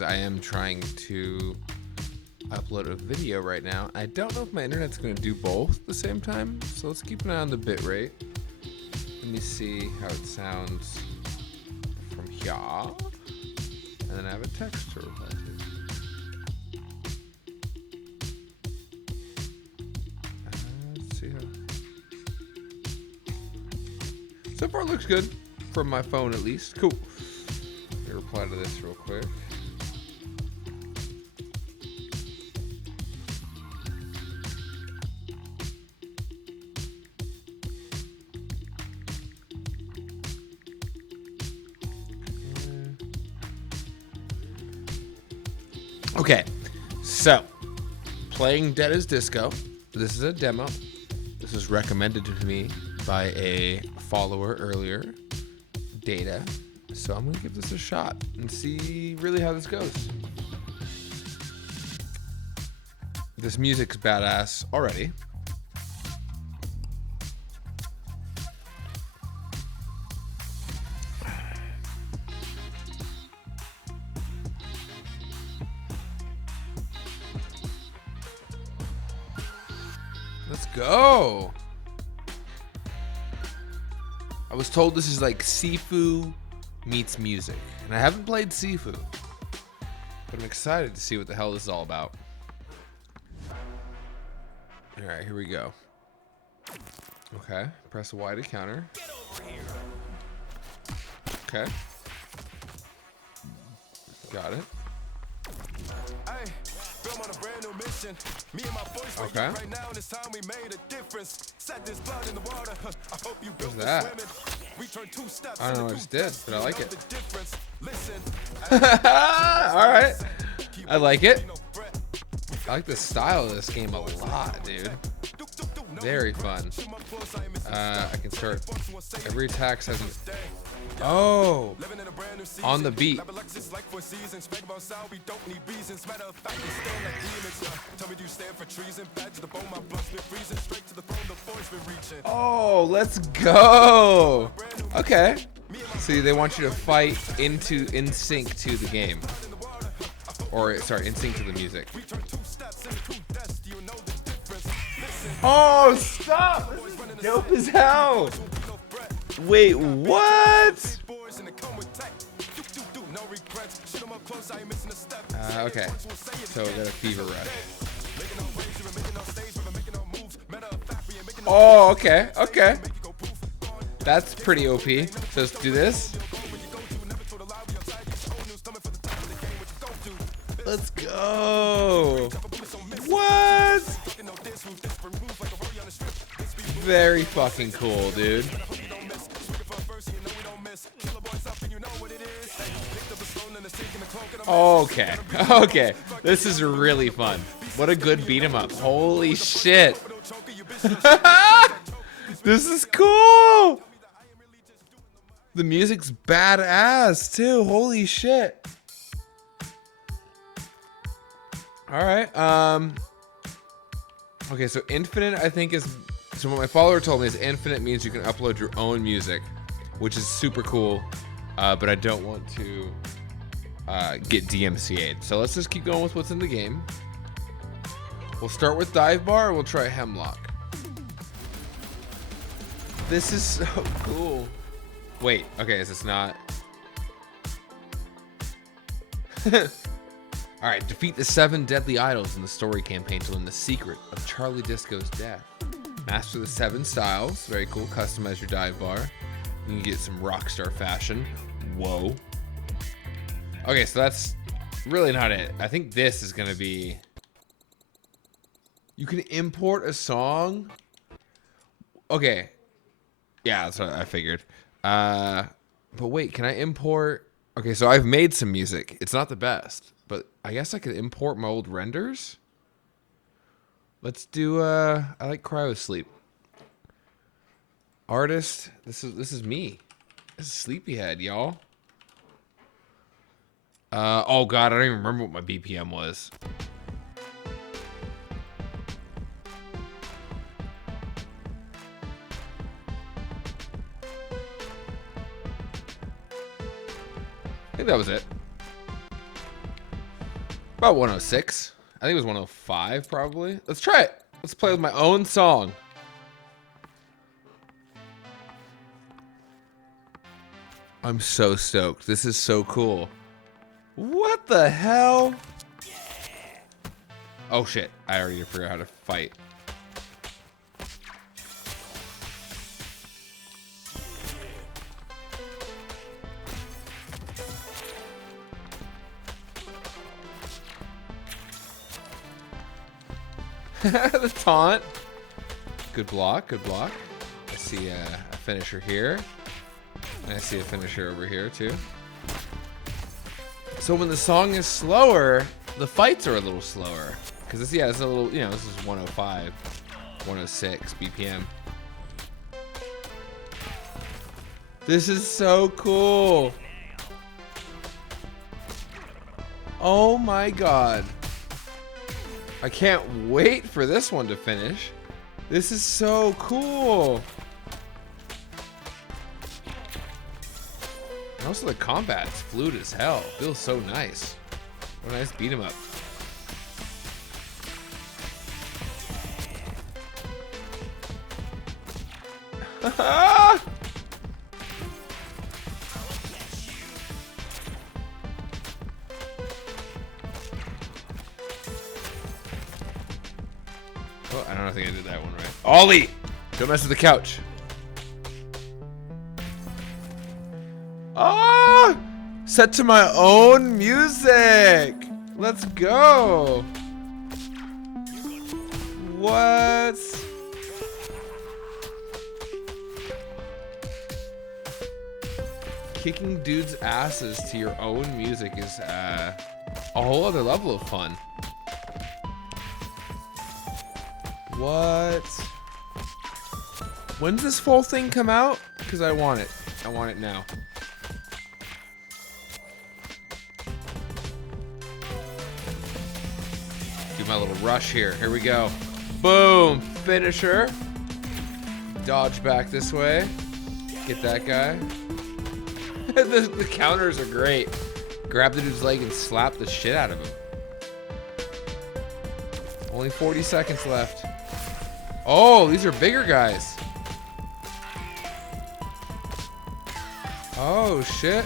I am trying to upload a video right now. I don't know if my internet's going to do both at the same time, so let's keep an eye on the bit rate. Let me see how it sounds from here. And then I have a text to reply to. Let's see how. So far, it looks good from my phone at least. Cool. Let me reply to this real quick. Okay, so playing Dead as Disco. This is a demo. This was recommended to me by a follower earlier, Data. So I'm gonna give this a shot and see really how this goes. This music's badass already. Let's go. I was told this is like Sifu meets music, and I haven't played Sifu, but I'm excited to see what the hell this is all about. All right, here we go. Okay, press Y to counter. Okay. Got it. Okay. What's that? I don't know what I just did, but I like it. Alright. I like it. I like the style of this game a lot, dude. Very fun. I can start every attack has an... Oh, on the beat. Oh, let's go. Okay. See, they want you to fight in sync to the game. Or, sorry, in sync to the music. Oh, stop! This is dope as hell! Wait, what? Okay, so we got a fever rush. Oh, okay, okay. That's pretty OP. So let's do this. Let's go. What? Very fucking cool, dude. Okay, okay. This is really fun. What a good beat 'em up. Holy shit. This is cool. The music's badass too. Holy shit. All right. Okay, so infinite I think is, so what my follower told me is infinite means you can upload your own music, which is super cool. But I don't want to get DMCA'd. So let's just keep going with what's in the game. We'll start with dive bar. We'll try hemlock. This is so cool. Wait, okay, is this not? All right, defeat the 7 deadly idols in the story campaign to learn the secret of Charlie Disco's death. Master the 7 styles. Very cool. Customize your dive bar. You can get some rockstar fashion. Whoa. Okay, so that's really not it. I think this is gonna be... You can import a song? Okay. Yeah, that's what I figured. But wait, can I import... Okay, so I've made some music. It's not the best, but I guess I could import my old renders? Let's do, I like cryo sleep. Artist, this is me. This is Sleepyhead, y'all. Oh god, I don't even remember what my BPM was. I think that was it. About 106. I think it was 105 probably. Let's try it. Let's play with my own song. I'm so stoked. This is so cool. What the hell? Oh shit, I already forgot how to fight. The taunt. Good block, good block. I see a finisher here. And I see a finisher over here too. So when the song is slower, the fights are a little slower. Because this, yeah, it's a little, you know, this is 105, 106 BPM. This is so cool. Oh my god. I can't wait for this one to finish. This is so cool. And also the combat's fluid as hell. Feels so nice. What a nice beat 'em up. Oh, I don't think I did that one right. Ollie! Don't mess with the couch. Ah! Set to my own music! Let's go! What? Kicking dudes' asses to your own music is a whole other level of fun. What? When's this full thing come out? Because I want it. I want it now. Do my little rush here. Here we go. Boom! Finisher. Dodge back this way. Get that guy. The counters are great. Grab the dude's leg and slap the shit out of him. Only 40 seconds left. Oh, these are bigger guys. Oh, shit.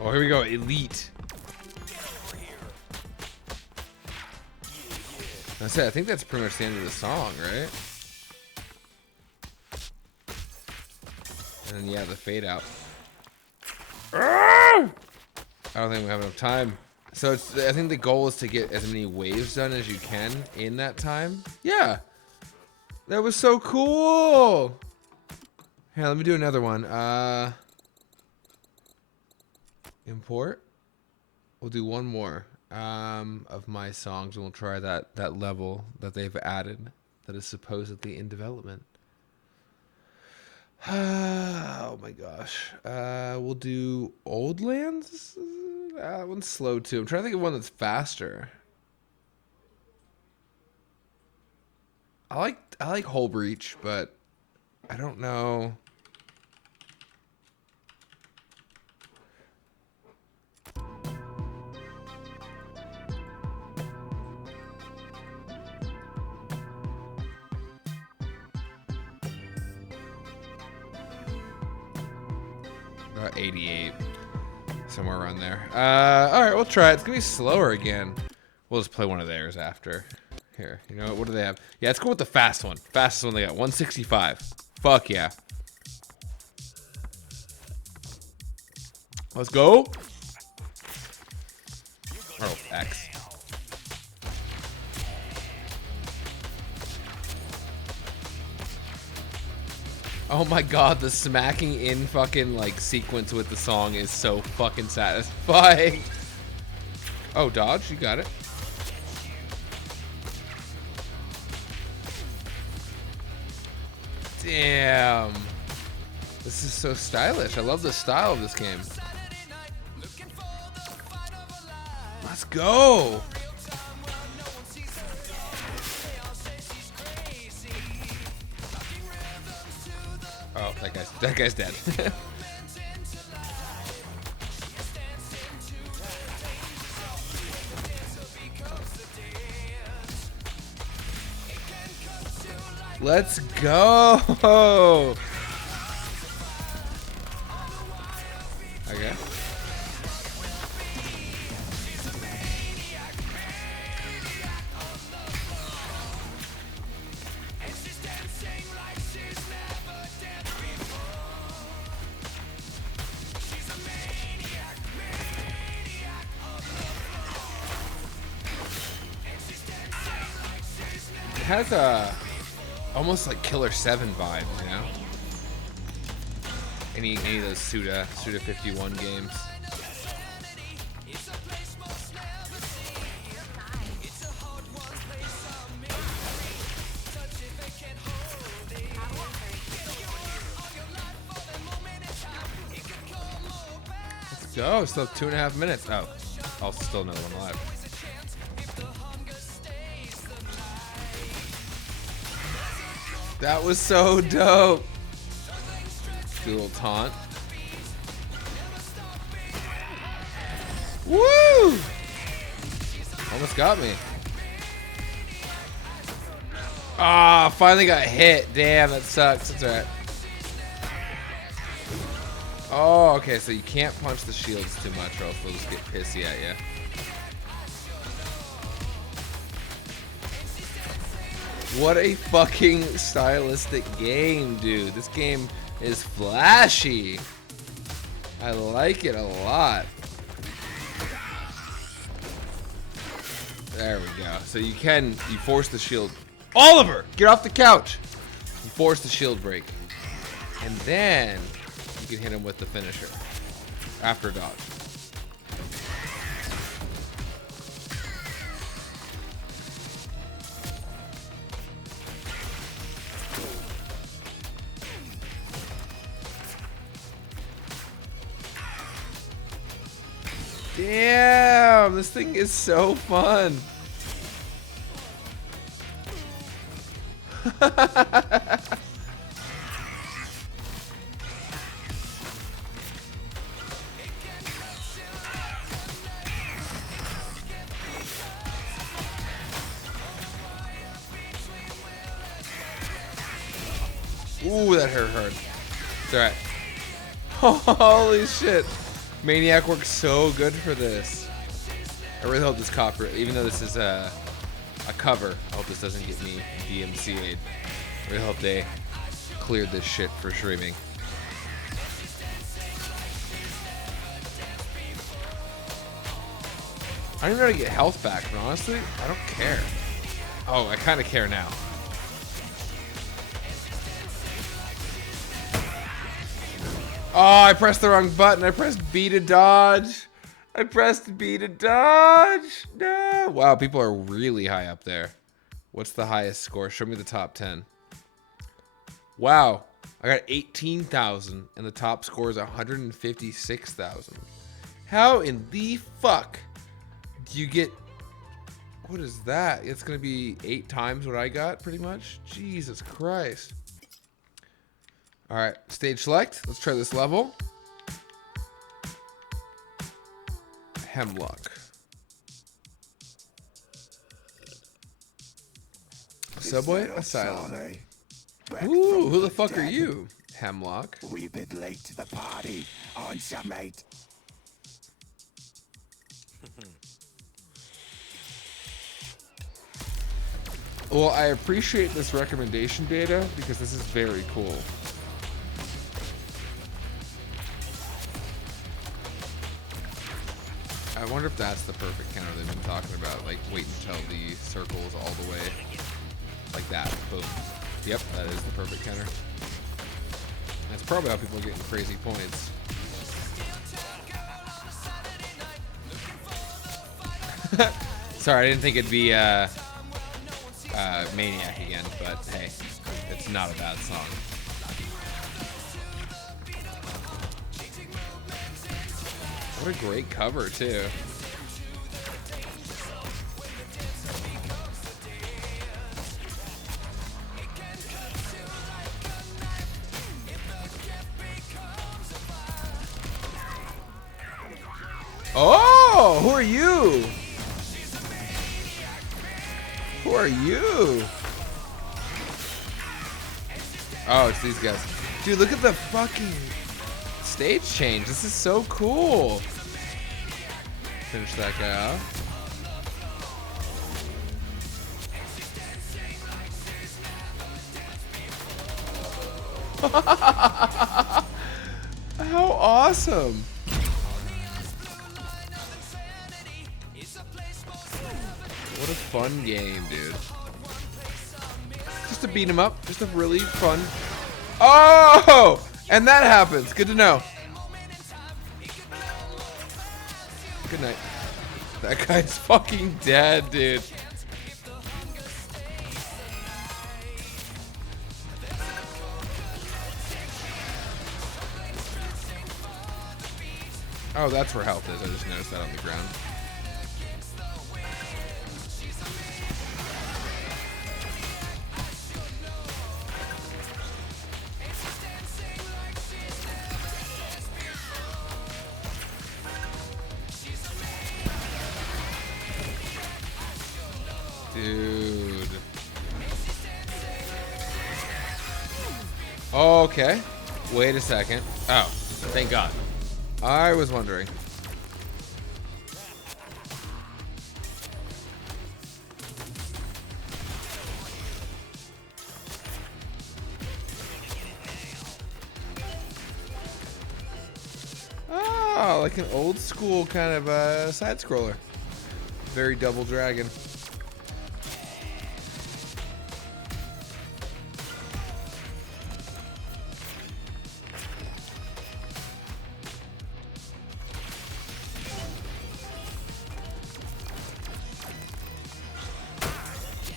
Oh, here we go. Elite. That's it. I think that's pretty much the end of the song, right? And then, yeah, the fade out. I don't think we have enough time. So it's, I think the goal is to get as many waves done as you can in that time. Yeah. That was so cool. Here, let me do another one. Import. We'll do one more of my songs, and we'll try that level that they've added that is supposedly in development. Oh my gosh. We'll do Old Lands. That one's slow too. I'm trying to think of one that's faster. I like Whole Breach, but I don't know. About 88. Somewhere around there. Alright, we'll try it. It's gonna be slower again. We'll just play one of theirs after. Here, you know what do they have? Yeah, let's go with the fast one. Fastest one they got. 165. Fuck yeah. Let's go. Oh, X. Oh my god, the smacking in fucking like sequence with the song is so fucking satisfying. Oh, dodge, you got it. Damn. This is so stylish. I love the style of this game. Let's go. That guy's dead. Let's go. Okay. It has a almost like Killer 7 vibes, you know? Any of those Suda 51 games. Let's go. Still have 2.5 minutes. Oh, also still another one alive. That was so dope. Do a little taunt. Woo! Almost got me. Ah, finally got hit. Damn, that sucks. That's alright. Oh, okay, so you can't punch the shields too much or else they'll just get pissy at you. What a fucking stylistic game, dude. This game is flashy. I like it a lot. There we go. So you force the shield. Oliver, get off the couch. You force the shield break. And then you can hit him with the finisher after dodge. Damn, this thing is so fun. Ooh, that hurt. It's alright. Holy shit. Maniac works so good for this. I really hope this copyright, even though this is a cover, I hope this doesn't get me DMCA'd. I really hope they cleared this shit for streaming. I don't even know how to get health back, but honestly, I don't care. Oh, I kind of care now. Oh, I pressed the wrong button. I pressed B to dodge. I pressed B to dodge. No. Wow, people are really high up there. What's the highest score? Show me the top 10. Wow. I got 18,000 and the top score is 156,000. How in the fuck do you get... What is that? It's going to be 8 times what I got, pretty much. Jesus Christ. All right, stage select. Let's try this level. Hemlock. Subway Asylum. Ooh, who the fuck are you? Hemlock. We're a bit late to the party, aren't ya, mate? Well, I appreciate this recommendation data because this is very cool. I wonder if that's the perfect counter they've been talking about. Like, wait until the circle is all the way like that. Boom. Yep, that is the perfect counter. That's probably how people are getting crazy points. Sorry, I didn't think it'd be Maniac again, but hey, it's not a bad song. What a great cover, too. Oh, who are you? Who are you? Oh, it's these guys. Dude, look at the fucking stage change. This is so cool. Finish that guy off. How awesome. What a fun game, dude. Just to beat him up. Just a really fun. Oh! And that happens. Good to know. Good night. That guy's fucking dead, dude. Oh, that's where health is. I just noticed that on the ground. Dude. Okay. Wait a second. Oh, thank God. I was wondering. Oh, like an old school kind of side scroller. Very Double Dragon.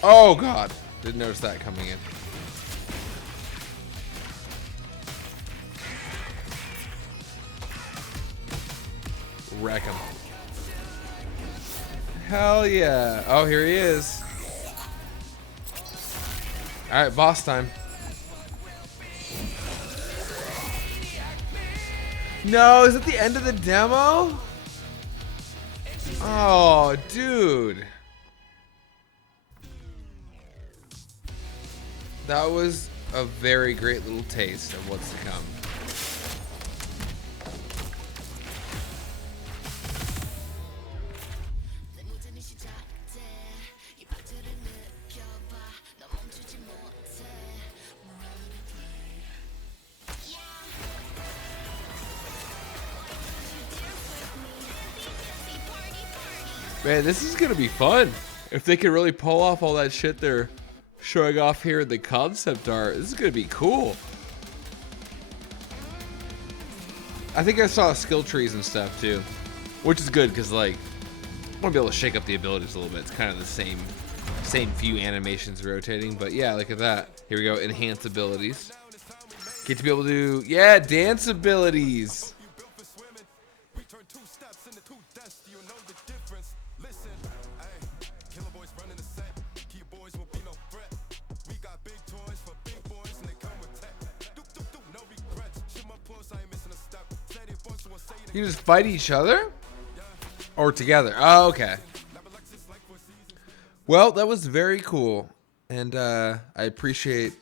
Oh God, didn't notice that coming in. Wreck him. Hell yeah. Oh, here he is. All right, boss time. No, is it the end of the demo? Oh, dude. That was a very great little taste of what's to come. Man, this is gonna be fun. If they can really pull off all that shit they're showing off here in the concept art, this is gonna be cool. I think I saw skill trees and stuff too, which is good because like I want to be able to shake up the abilities a little bit. It's kind of the same few animations rotating, but yeah, look at that. Here we go, enhance abilities. Get to be able to dance abilities. You just fight each other? Or together? Oh, okay. Well, that was very cool. And I appreciate,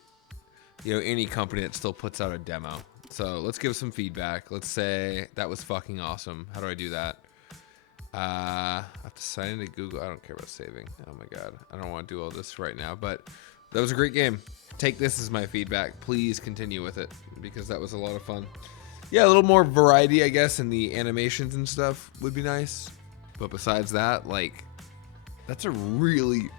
any company that still puts out a demo. So let's give some feedback. Let's say that was fucking awesome. How do I do that? I have to sign into Google. I don't care about saving. Oh my God. I don't want to do all this right now. But that was a great game. Take this as my feedback. Please continue with it because that was a lot of fun. Yeah, a little more variety, I guess, in the animations and stuff would be nice. But besides that, like, that's a really,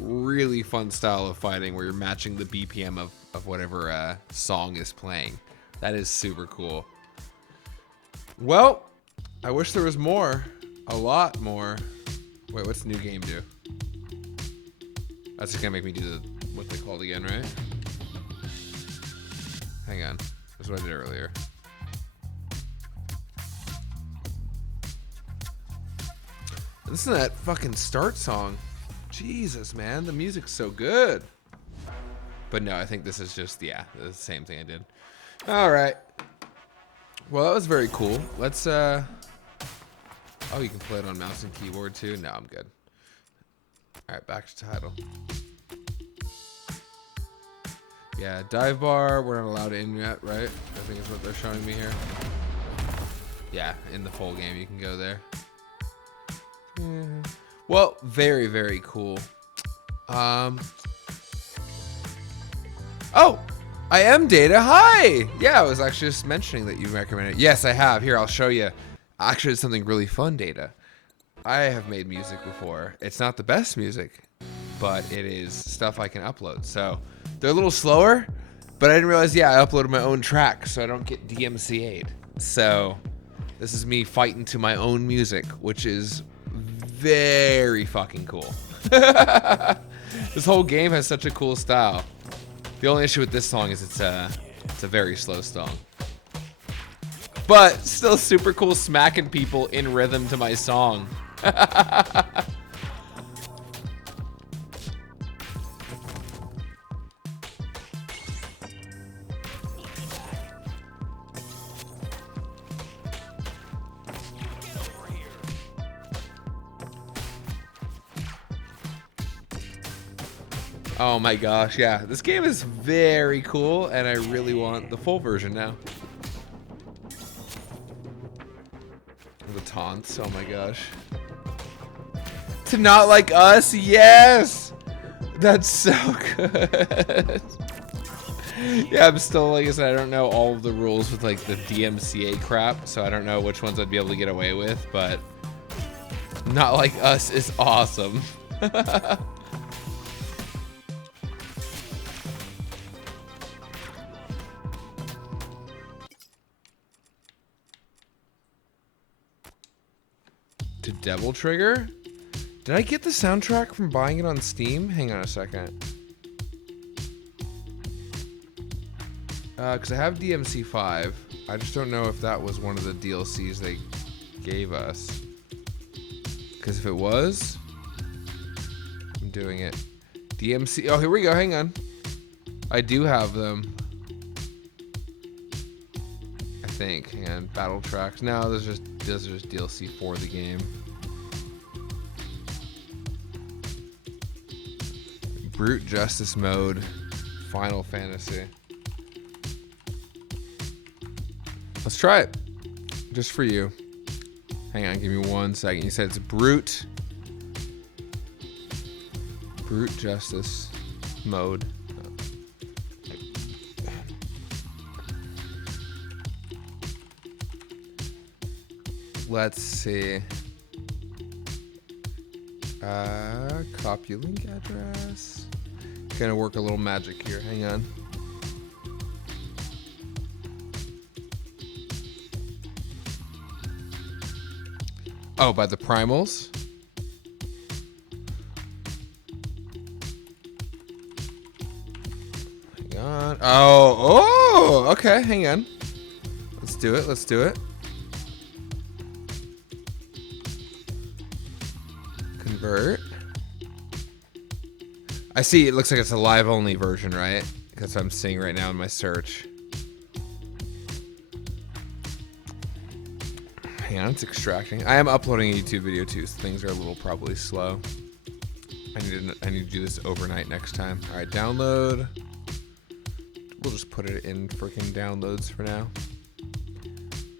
really fun style of fighting where you're matching the BPM of whatever song is playing. That is super cool. Well, I wish there was more. A lot more. Wait, what's the new game do? That's just gonna make me do what they called again, right? Hang on. That's what I did earlier. Listen to that fucking start song. Jesus, man. The music's so good. But no, I think this is just, the same thing I did. All right. Well, that was very cool. Let's Oh, you can play it on mouse and keyboard too? No, I'm good. All right, back to title. Yeah, dive bar, we're not allowed in yet, right? I think is what they're showing me here. Yeah, in the full game, you can go there. Well, very, very cool. Oh, I am Data. Hi. Yeah, I was actually just mentioning that you recommended it. Yes, I have. Here, I'll show you. Actually, it's something really fun, Data. I have made music before. It's not the best music, but it is stuff I can upload. So they're a little slower, but I didn't realize, yeah, I uploaded my own track, so I don't get DMCA'd. So this is me fighting to my own music, which is very fucking cool. This whole game has such a cool style. The only issue with this song is it's a very slow song. But still super cool, smacking people in rhythm to my song. Oh my gosh, yeah. This game is very cool, and I really want the full version now. The taunts, oh my gosh. To not like us, yes! That's so good. Yeah, I'm still, like I said, I don't know all of the rules with like the DMCA crap, so I don't know which ones I'd be able to get away with, but not like us is awesome. To Devil Trigger? Did I get the soundtrack from buying it on Steam? Hang on a second. Because I have DMC 5. I just don't know if that was one of the DLCs they gave us. Because if it was, I'm doing it. DMC. Oh, here we go. Hang on. I do have them. I think. And battle tracks. No, those are just DLC for the game. Brute Justice Mode. Final Fantasy. Let's try it. Just for you. Hang on, give me 1 second. You said it's Brute Justice Mode. Let's see. Copy link address. Gonna work a little magic here. Hang on. Oh, by the primals. Hang on. Oh, okay. Hang on. Let's do it. Let's do it. Convert. I see. It looks like it's a live only version, right? That's what I'm seeing right now in my search. Hang on, it's extracting. I am uploading a YouTube video too, so things are a little probably slow. I need to do this overnight next time. All right, download. We'll just put it in freaking downloads for now.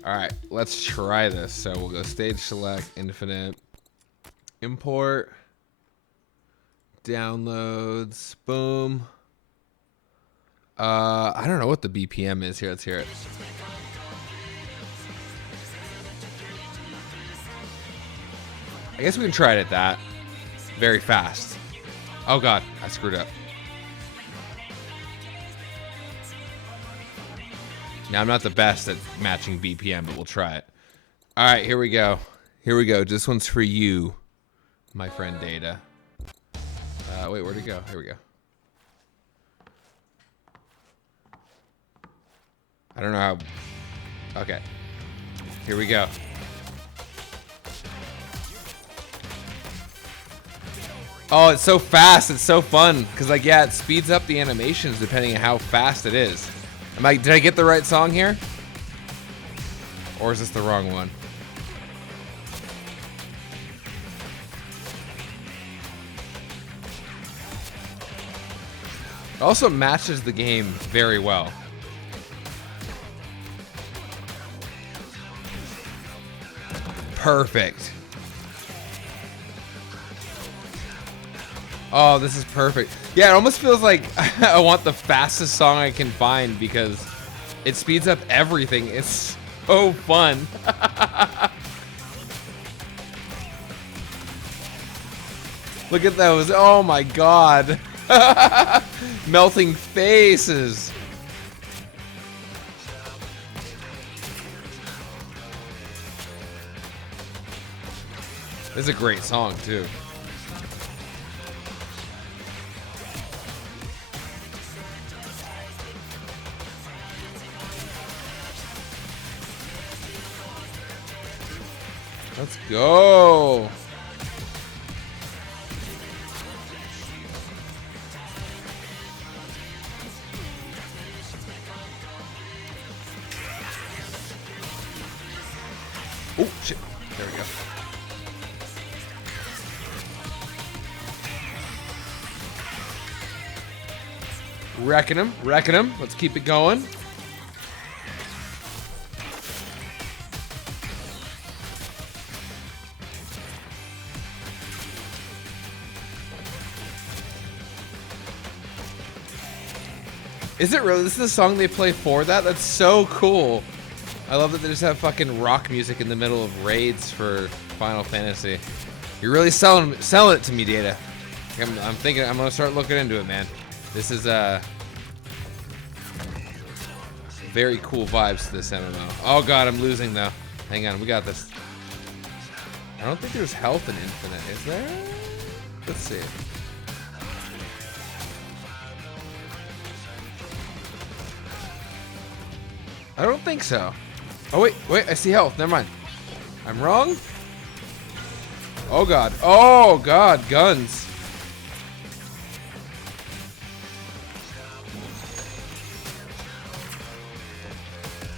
All right, let's try this. So we'll go stage select, infinite, import, downloads, boom. I don't know what the BPM is here. Let's hear it. I guess we can try it at that. Very fast. Oh god, I screwed up. Now I'm not the best at matching BPM, but we'll try it. All right, here we go. Here we go. This one's for you, my friend Data. Wait, where'd it go? Here we go. I don't know how. Okay. Here we go. Oh, it's so fast. It's so fun. Because, like, yeah, it speeds up the animations depending on how fast it is. Did I get the right song here? Or is this the wrong one? It also matches the game very well. Perfect. Oh, this is perfect. Yeah, it almost feels like I want the fastest song I can find because it speeds up everything. It's so fun. Look at those. Oh my god. Melting faces. This is a great song too. Let's go. Oh, shit. There we go. Wrecking him. Wrecking him. Let's keep it going. Is it really? This is the song they play for that? That's so cool. I love that they just have fucking rock music in the middle of raids for Final Fantasy. You're really selling it to me, Data. I'm thinking I'm gonna start looking into it, man. This is very cool vibes to this MMO. Oh god, I'm losing though. Hang on, we got this. I don't think there's health in Infinite, is there? Let's see. I don't think so. Oh wait, I see health. Never mind. I'm wrong. Oh god. Oh god, guns.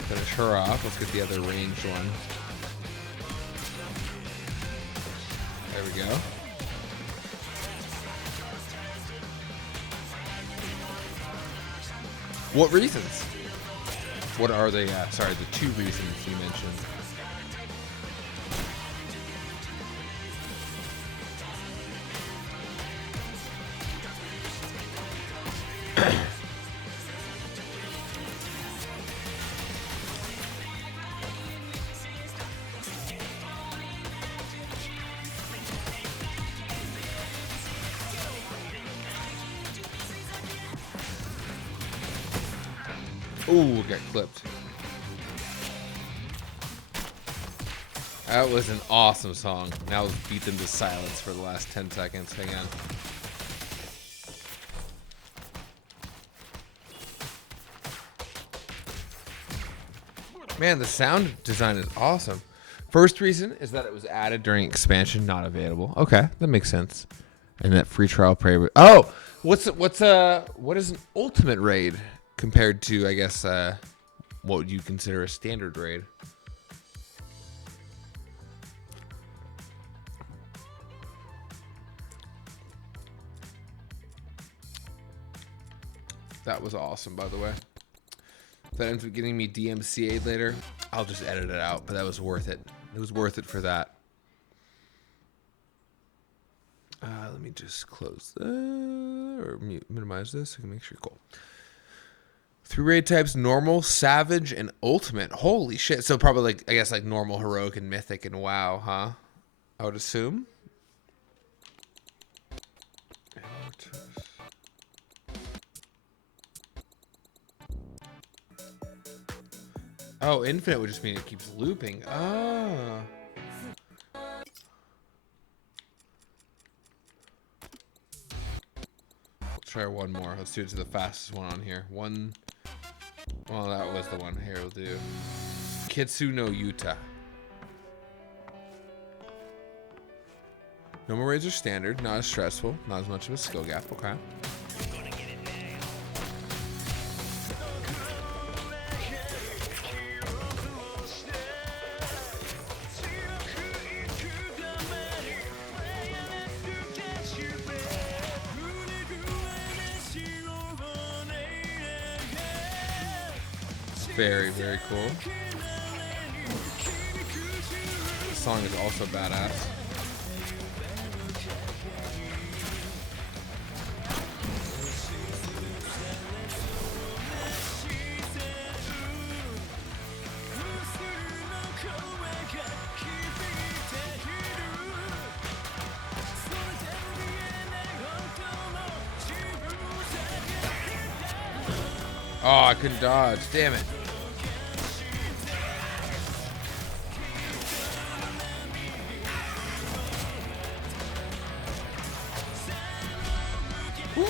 Finish her off. Let's get the other ranged one. There we go. What reasons? What are they? Sorry, the two reasons you mentioned. Ooh, got clipped. That was an awesome song. Now let's beat them to silence for the last 10 seconds. Hang on. Man, the sound design is awesome. First reason is that it was added during expansion, not available. Okay, that makes sense. And that free trial prayer. Oh, what is an ultimate raid compared to, I guess, what would you consider a standard raid? That was awesome, by the way. If that ends up getting me DMCA'd later, I'll just edit it out, but that was worth it. It was worth it for that. Let me just close or minimize this so I can make sure. Cool. 3 raid types: normal, savage, and ultimate. Holy shit. So probably like, I guess like normal, heroic, and mythic, and WoW, huh? I would assume. Oh, infinite would just mean it keeps looping. Oh. Let's try one more. Let's do it to the fastest one on here. One. Well, that was the one. Here, we'll do Kitsu no Yuta. Normal raids are standard, not as stressful, not as much of a skill gap. Okay. Very, very cool. This song is also badass. Oh, I couldn't dodge. Damn it. Woo.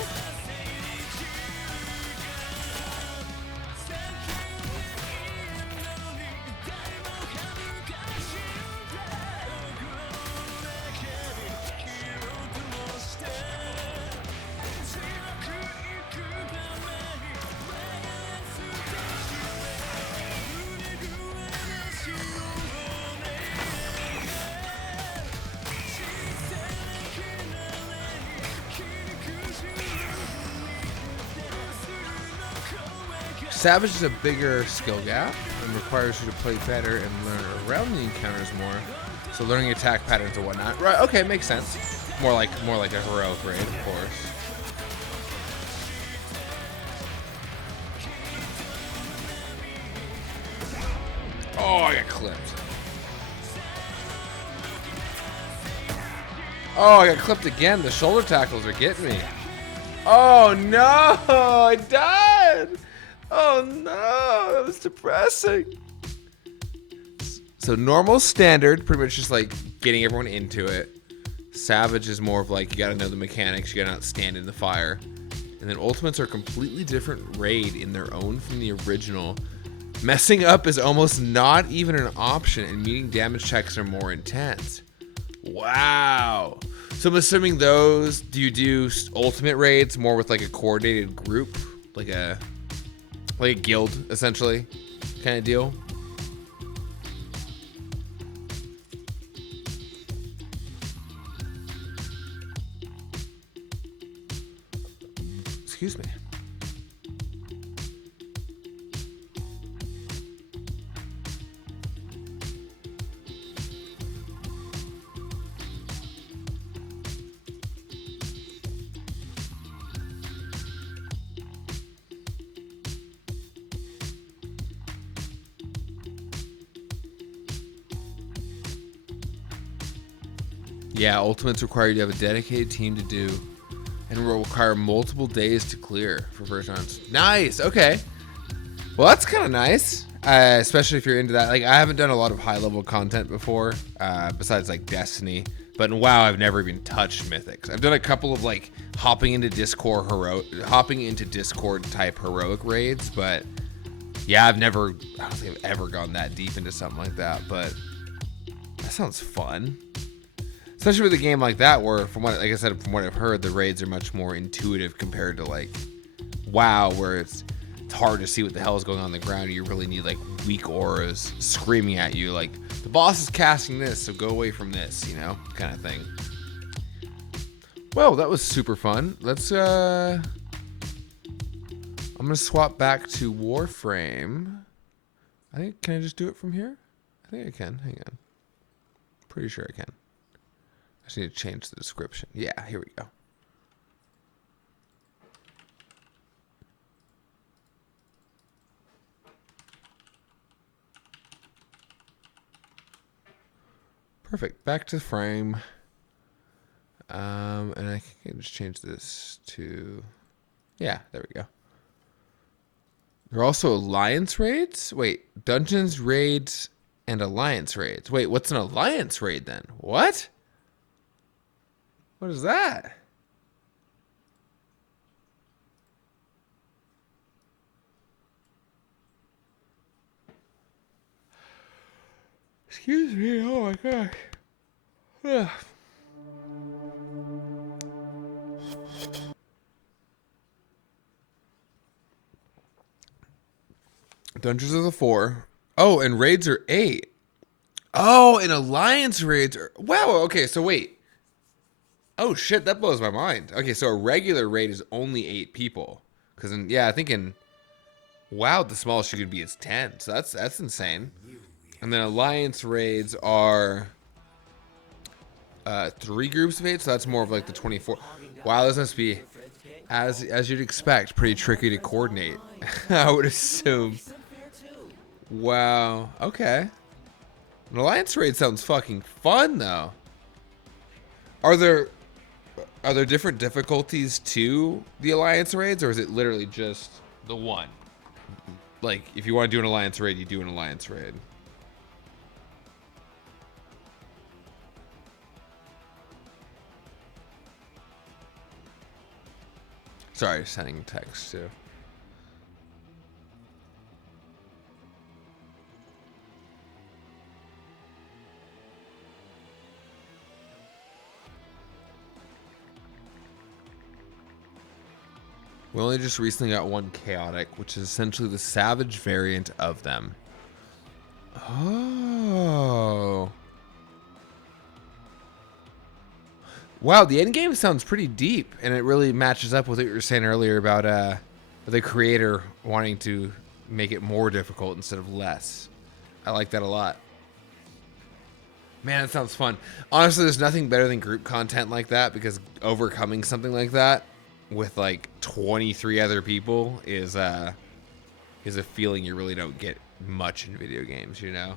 Savage is a bigger skill gap and requires you to play better and learn around the encounters more. So learning attack patterns and whatnot. Right, okay, makes sense. More like a heroic raid, of course. Oh, I got clipped. Oh, I got clipped again. The shoulder tackles are getting me. Oh no, I died. Oh no, that was depressing. So normal, standard, pretty much just like getting everyone into it. Savage is more of like, you gotta know the mechanics, you gotta not stand in the fire. And then ultimates are a completely different raid in their own from the original. Messing up is almost not even an option, and meeting damage checks are more intense. Wow. So I'm assuming those, do you do ultimate raids more with like a coordinated group? Like a guild, essentially, kind of deal? Excuse me. Yeah, ultimates require you to have a dedicated team to do, and will require multiple days to clear for first rounds. Nice. Okay. Well, that's kind of nice, especially if you're into that. Like, I haven't done a lot of high-level content before, besides like Destiny. But in WoW, I've never even touched Mythics. I've done a couple of like hopping into Discord type heroic raids, but yeah, I don't think I've ever gone that deep into something like that. But that sounds fun. Especially with a game like that, where from what I've heard, the raids are much more intuitive compared to like WoW, where it's hard to see what the hell is going on the ground. You really need like weak auras screaming at you, like the boss is casting this, so go away from this, kind of thing. Well, that was super fun. I'm gonna swap back to Warframe. Can I just do it from here? I think I can. Hang on. Pretty sure I can. I just need to change the description. Yeah, here we go. Perfect. Back to frame. And I can just change this to... Yeah, there we go. There are also alliance raids? Wait, dungeons, raids, and alliance raids. Wait, what's an alliance raid then? What? What is that? Excuse me. Oh my gosh. Ugh. Dungeons are the 4. Oh, and raids are 8. Oh, and alliance raids are... Wow, okay, so wait. Oh shit, that blows my mind. Okay, so a regular raid is only 8 people. Because I think in Wow, the smallest you could be is 10. So that's insane. And then alliance raids are 3 groups of 8, so that's more of like the 24. Wow, this must be, as you'd expect, pretty tricky to coordinate. I would assume. Wow. Okay. An alliance raid sounds fucking fun though. Are there different difficulties to the alliance raids, or is it literally just the one? Like, if you want to do an alliance raid, you do an alliance raid. Sorry, sending text too. We only just recently got one chaotic, which is essentially the savage variant of them. Oh. Wow, the end game sounds pretty deep, and it really matches up with what you were saying earlier about the creator wanting to make it more difficult instead of less. I like that a lot. Man, that sounds fun. Honestly, there's nothing better than group content like that, because overcoming something like that with like 23 other people is a feeling you really don't get much in video games, you know?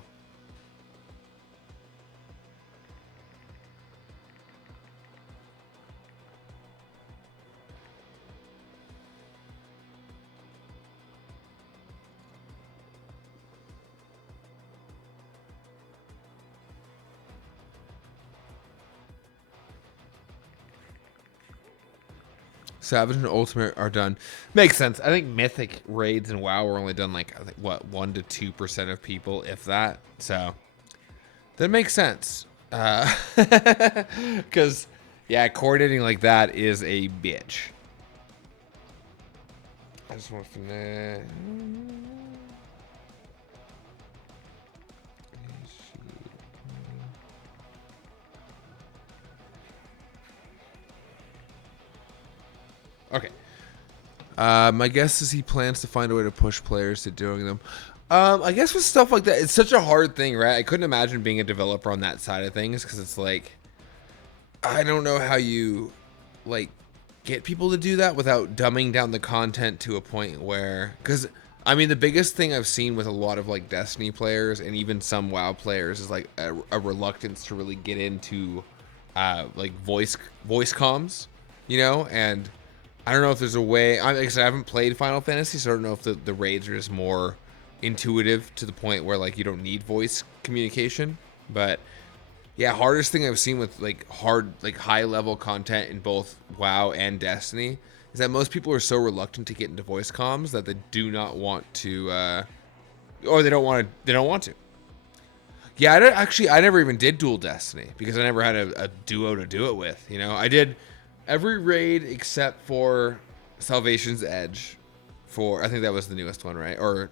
Savage and Ultimate are done. Makes sense. I think Mythic raids and WoW are only done like, I think, what, 1 to 2% of people, if that. So that makes sense. Because yeah, coordinating like that is a bitch. I just want to. Okay. My guess is he plans to find a way to push players to doing them. I guess with stuff like that, it's such a hard thing, right? I couldn't imagine being a developer on that side of things, because it's like, I don't know how you like get people to do that without dumbing down the content to a point where, because I mean, the biggest thing I've seen with a lot of like Destiny players and even some WoW players is like a reluctance to really get into like voice comms, you know. And I don't know if there's a way. I haven't played Final Fantasy, so I don't know if the raids are just more intuitive to the point where like you don't need voice communication. But yeah, hardest thing I've seen with like high level content in both WoW and Destiny is that most people are so reluctant to get into voice comms that they do not want to, or they don't want to. Yeah, I never even did dual Destiny because I never had a duo to do it with. You know, I did every raid except for Salvation's Edge. I think that was the newest one, right? Or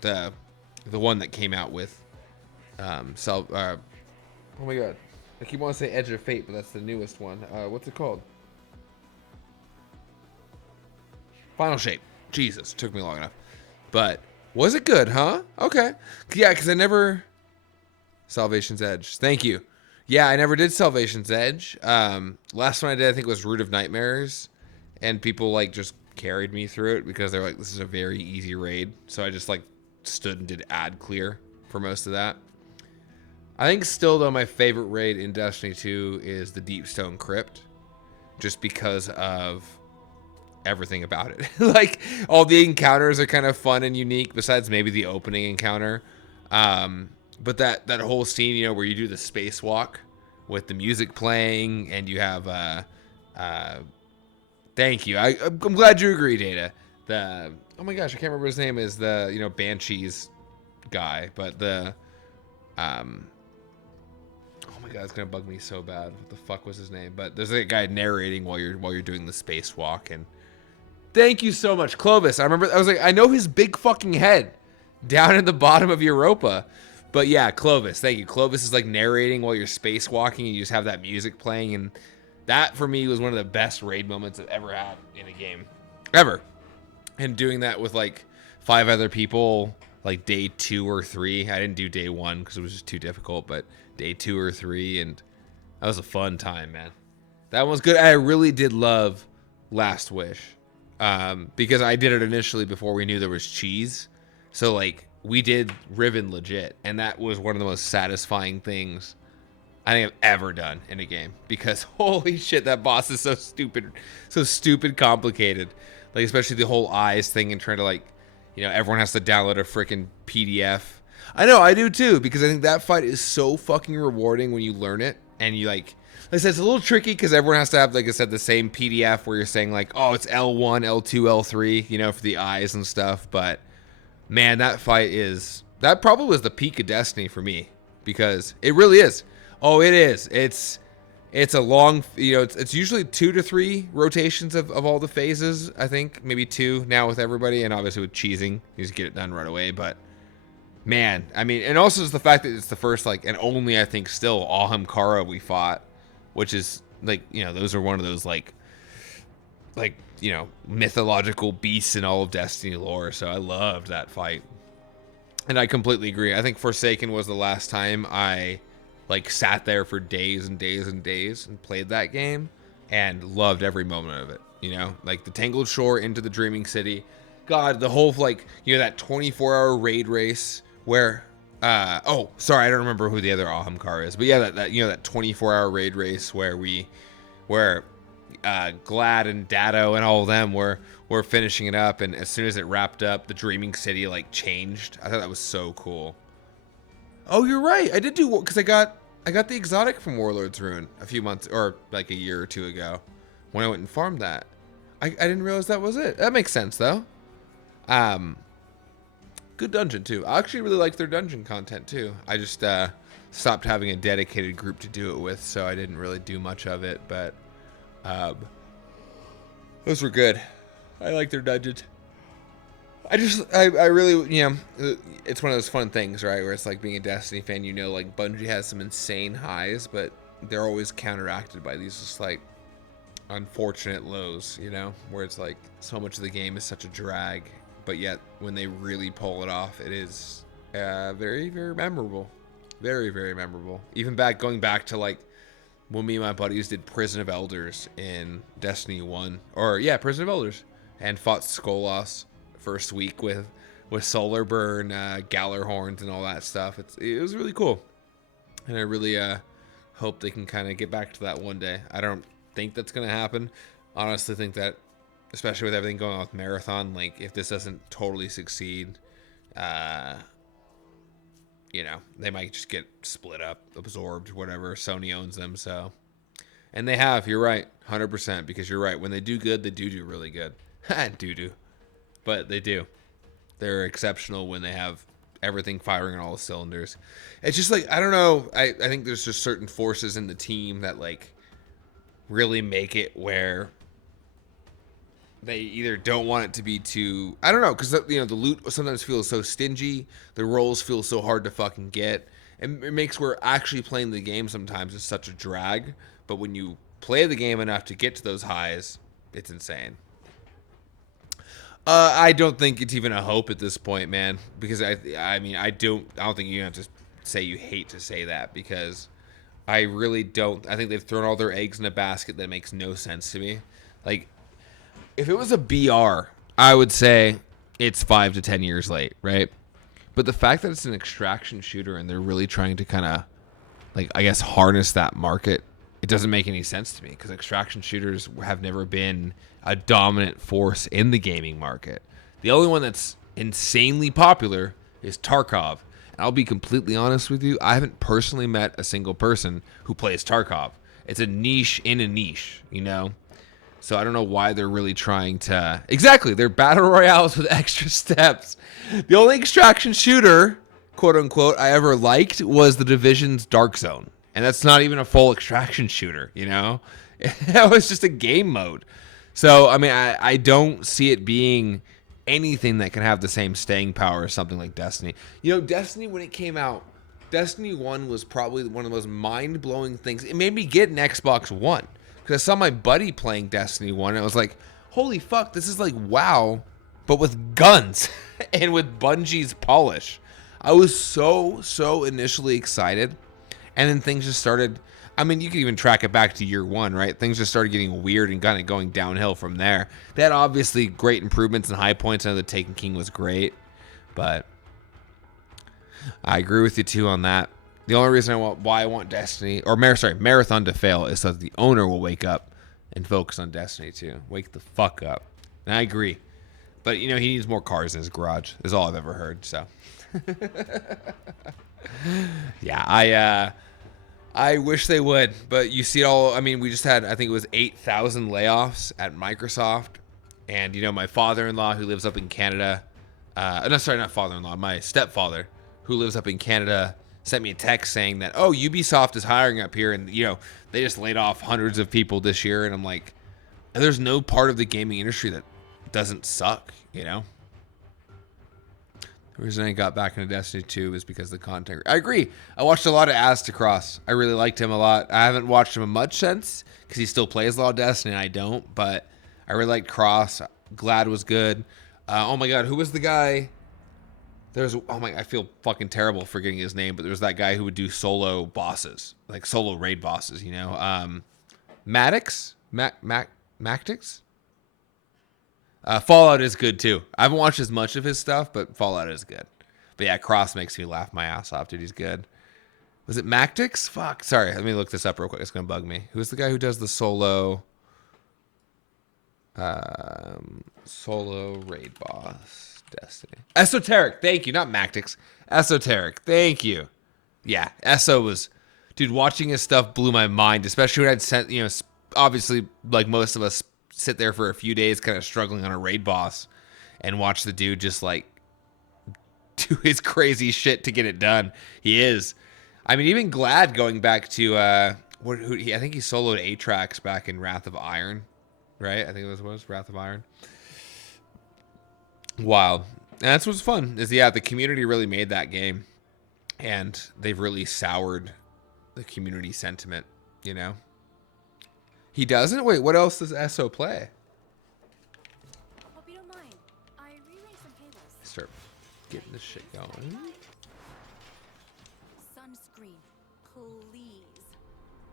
the one that came out with oh my god, I keep wanting to say Edge of Fate, but that's the newest one. What's it called? Final Shape. Jesus, took me long enough. But was it good, huh? Okay. Yeah, because I never. Salvation's Edge. Thank you. Yeah, I never did Salvation's Edge. Last one I did, I think, was Root of Nightmares, and people like just carried me through it because they're like, "This is a very easy raid." So I just like stood and did ad clear for most of that. I think still though my favorite raid in Destiny 2 is the Deepstone Crypt, just because of everything about it. Like all the encounters are kind of fun and unique, besides maybe the opening encounter. But that whole scene, you know, where you do the spacewalk with the music playing and you have thank you. I'm glad you agree, Data. Oh my gosh, I can't remember his name, is the, you know, Banshees guy, but the oh my god, it's gonna bug me so bad. What the fuck was his name? But there's a guy narrating while you're doing the spacewalk. And thank you so much, Clovis. I was like, I know his big fucking head down in the bottom of Europa. But yeah, Clovis, thank you. Clovis is like narrating while you're spacewalking and you just have that music playing. And that for me was one of the best raid moments I've ever had in a game. Ever. And doing that with like 5 other people like day 2 or 3. I didn't do day 1 because it was just too difficult, but day 2 or 3, and that was a fun time, man. That one was good. I really did love Last Wish because I did it initially before we knew there was cheese. So like we did Riven legit, and that was one of the most satisfying things I think I've ever done in a game, because holy shit, that boss is so stupid complicated. Like especially the whole eyes thing and trying to like, you know, everyone has to download a freaking PDF. I know, I do too, because I think that fight is so fucking rewarding when you learn it and you like I said, it's a little tricky because everyone has to have, like I said, the same PDF where you're saying like, oh, it's L1, L2, L3, you know, for the eyes and stuff. But man, that probably was the peak of Destiny for me, because it really is. Oh, it is. It's a long, you know, it's usually 2 to 3 rotations of all the phases. I think maybe 2 now with everybody, and obviously with cheesing, you just get it done right away. But man, I mean, and also just the fact that it's the first, like, and only I think still Ahamkara we fought, which is like, you know, those are one of those like you know, mythological beasts in all of Destiny lore. So I loved that fight, and I completely agree. I think Forsaken was the last time I like sat there for days and days and days and played that game and loved every moment of it. You know, like the Tangled Shore into the Dreaming City. God, the whole, like, you know, that 24-hour raid race where, oh, sorry, I don't remember who the other Ahamkar is, but yeah, that you know, that 24-hour raid race where Glad and Datto and all of them were finishing it up, and as soon as it wrapped up, the Dreaming City like changed. I thought that was so cool. Oh, you're right. I did do, because I got the exotic from Warlord's Ruin a few months, or like a year or 2 ago, when I went and farmed that. I didn't realize that was it. That makes sense though. Good dungeon too. I actually really like their dungeon content too. I just stopped having a dedicated group to do it with, so I didn't really do much of it. But those were good. I like their dungeons. I really, you know, it's one of those fun things, right? Where it's like being a Destiny fan, you know, like Bungie has some insane highs, but they're always counteracted by these just like unfortunate lows, you know, where it's like so much of the game is such a drag, but yet when they really pull it off, it is very, very memorable. Very, very memorable. Even going back to like when me and my buddies did Prison of Elders in Destiny 1, or yeah, Prison of Elders, and fought Skolas first week with Solar Burn, Gallarhorns, and all that stuff. It was really cool, and I really hope they can kind of get back to that one day. I don't think that's gonna happen. Honestly, think that, especially with everything going on with Marathon, like if this doesn't totally succeed, you know, they might just get split up, absorbed, whatever. Sony owns them, so, and they have. You're right, 100%, because you're right. When they do good, they do really good. do. But they do. They're exceptional when they have everything firing on all the cylinders. It's just like, I don't know. I think there's just certain forces in the team that like really make it where they either don't want it to be too, I don't know, because you know, the loot sometimes feels so stingy, the rolls feel so hard to fucking get, and it makes where actually playing the game sometimes is such a drag. But when you play the game enough to get to those highs, it's insane. I don't think it's even a hope at this point, man, because I mean, I don't think you have to say you hate to say that, because I really don't. I think they've thrown all their eggs in a basket that makes no sense to me. Like, if it was a BR, I would say it's 5 to 10 years late, right? But the fact that it's an extraction shooter and they're really trying to kind of, like, I guess, harness that market, it doesn't make any sense to me, because extraction shooters have never been a dominant force in the gaming market. The only one that's insanely popular is Tarkov. And I'll be completely honest with you, I haven't personally met a single person who plays Tarkov. It's a niche in a niche, you know? So I don't know why they're really trying to... Exactly, they're battle royales with extra steps. The only extraction shooter, quote-unquote, I ever liked was The Division's Dark Zone. And that's not even a full extraction shooter, you know? That was just a game mode. So, I mean, I don't see it being anything that can have the same staying power as something like Destiny. You know, Destiny, when it came out, Destiny 1 was probably one of the most mind-blowing things. It made me get an Xbox One. Because I saw my buddy playing Destiny 1, and I was like, holy fuck, this is like WoW, but with guns. and with Bungie's polish. I was so initially excited, and then things just started. I mean, you can even track it back to year one, right? Things just started getting weird and kind of going downhill from there. They had obviously great improvements and high points. I know the Taken King was great, but I agree with you too on that. The only reason why I want Destiny or Marathon to fail is so that the owner will wake up and focus on Destiny 2. Wake the fuck up. And I agree. But, you know, he needs more cars in his garage, is all I've ever heard, so. Yeah, I wish they would, but you see it all. I mean, we just had, I think it was 8,000 layoffs at Microsoft. And, you know, my father-in-law who lives up in Canada, no, sorry, not father-in-law, my stepfather who lives up in Canada sent me a text saying that, oh, Ubisoft is hiring up here. And, you know, they just laid off hundreds of people this year. And I'm like, there's no part of the gaming industry that doesn't suck, you know? The reason I got back into Destiny 2 is because of the content. I agree. I watched a lot of Aztecross. I really liked him a lot. I haven't watched him much since because he still plays a lot of Destiny and I don't. But I really liked Cross. Glad was good. Oh my God, who was the guy? I feel fucking terrible forgetting his name, but there was that guy who would do solo bosses, like solo raid bosses, you know? Maddox? Mactix? Fallout is good too. I haven't watched as much of his stuff, but Fallout is good. But yeah, Cross makes me laugh my ass off, dude. He's good. Was it Mactix? Fuck. Sorry, let me look this up real quick. It's gonna bug me. Who's the guy who does the solo raid boss Destiny? Esoteric. Thank you. Not Mactix. Esoteric. Thank you. Yeah, Eso was, dude. Watching his stuff blew my mind, especially when I'd sent, you know, obviously like most of us sit there for a few days kind of struggling on a raid boss and watch the dude just like do his crazy shit to get it done. He is. I mean, even Glad going back to I think he soloed Atrax back in Wrath of Iron, right? I think it was Wrath of Iron. Wow. And that's what's fun is, yeah, the community really made that game and they've really soured the community sentiment, you know? He doesn't? Wait, what else does Eso play? Hope you don't mind. I relayed some cables. Start getting this shit going. Sunscreen, please.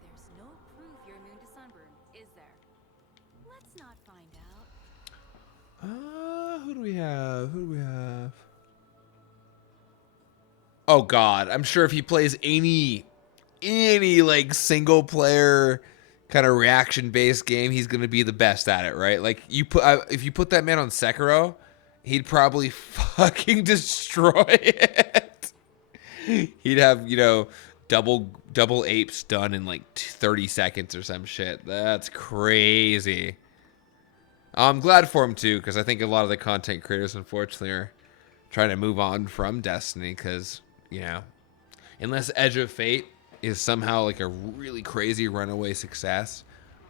There's no proof you're immune to sunburn, is there? Let's not find out. Who do we have? Oh God, I'm sure if he plays any like single player kind of reaction based game, he's gonna be the best at it, right? Like if you put that man on Sekiro, he'd probably fucking destroy it. He'd have, you know, double apes done in like 30 seconds or some shit. That's crazy. I'm glad for him too, because I think a lot of the content creators, unfortunately, are trying to move on from Destiny, because, you know, unless Edge of Fate is somehow like a really crazy runaway success,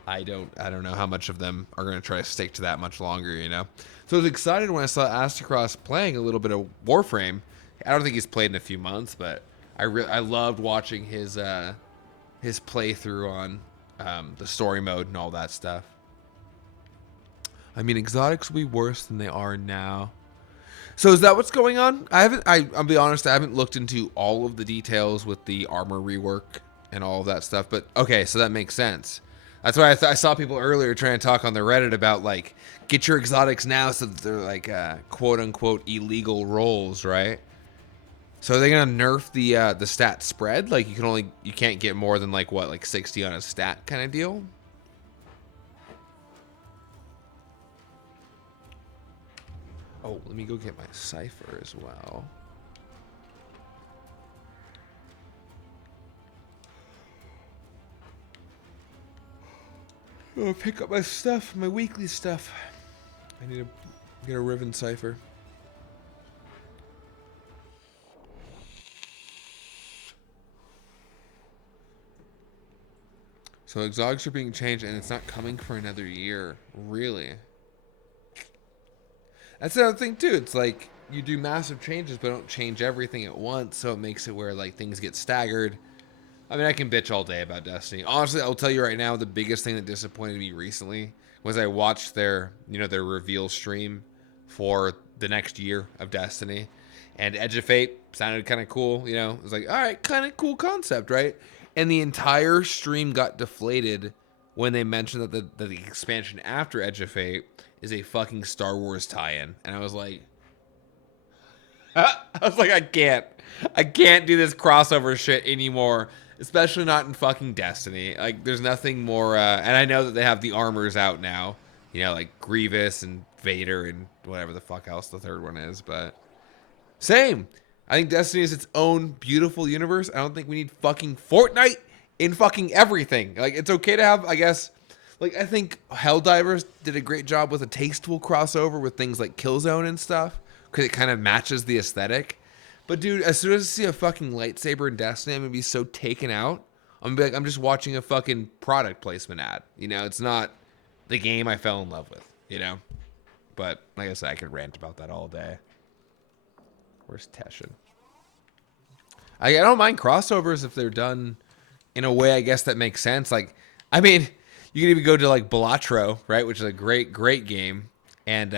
I don't know how much of them are going to try to stick to that much longer, you know? So I was excited when I saw Aztecross playing a little bit of Warframe. I don't think he's played in a few months, but I loved watching his playthrough on the story mode and all that stuff. I mean, exotics will be worse than they are now. So is that what's going on? I'll be honest, I haven't looked into all of the details with the armor rework and all of that stuff, but okay, so that makes sense. That's why I saw people earlier trying to talk on the Reddit about, like, get your exotics now so that they're, like, quote-unquote illegal rolls, right? So are they going to nerf the stat spread? Like, you can't get more than, like, what, like 60 on a stat kind of deal? Oh, let me go get my cipher as well. Oh, pick up my stuff, my weekly stuff. I need to get a Riven cipher. So exotics are being changed and it's not coming for another year. Really? That's the other thing too. It's like you do massive changes but don't change everything at once, so it makes it where like things get staggered. I mean, I can bitch all day about Destiny. Honestly, I'll tell you right now, the biggest thing that disappointed me recently was I watched their reveal stream for the next year of Destiny. And Edge of Fate sounded kind of cool, you know. It was like, all right, kind of cool concept, right? And the entire stream got deflated when they mentioned that the expansion after Edge of Fate is a fucking Star Wars tie-in. And I was like, I can't do this crossover shit anymore, especially not in fucking Destiny. Like, there's nothing more, and I know that they have the armors out now, you know, like Grievous and Vader and whatever the fuck else the third one is, but same. I think Destiny is its own beautiful universe. I don't think we need fucking Fortnite in fucking everything. Like, it's okay to have, I guess, like, I think Helldivers did a great job with a tasteful crossover with things like Killzone and stuff, because it kind of matches the aesthetic. But, dude, as soon as I see a fucking lightsaber in Destiny, I'm going to be so taken out. I'm going to be like, I'm just watching a fucking product placement ad. You know, it's not the game I fell in love with, you know? But, like I said, I could rant about that all day. Where's Teshin? I don't mind crossovers if they're done in a way, I guess, that makes sense. Like, I mean, you can even go to, like, Balatro, right? Which is a great, great game. And,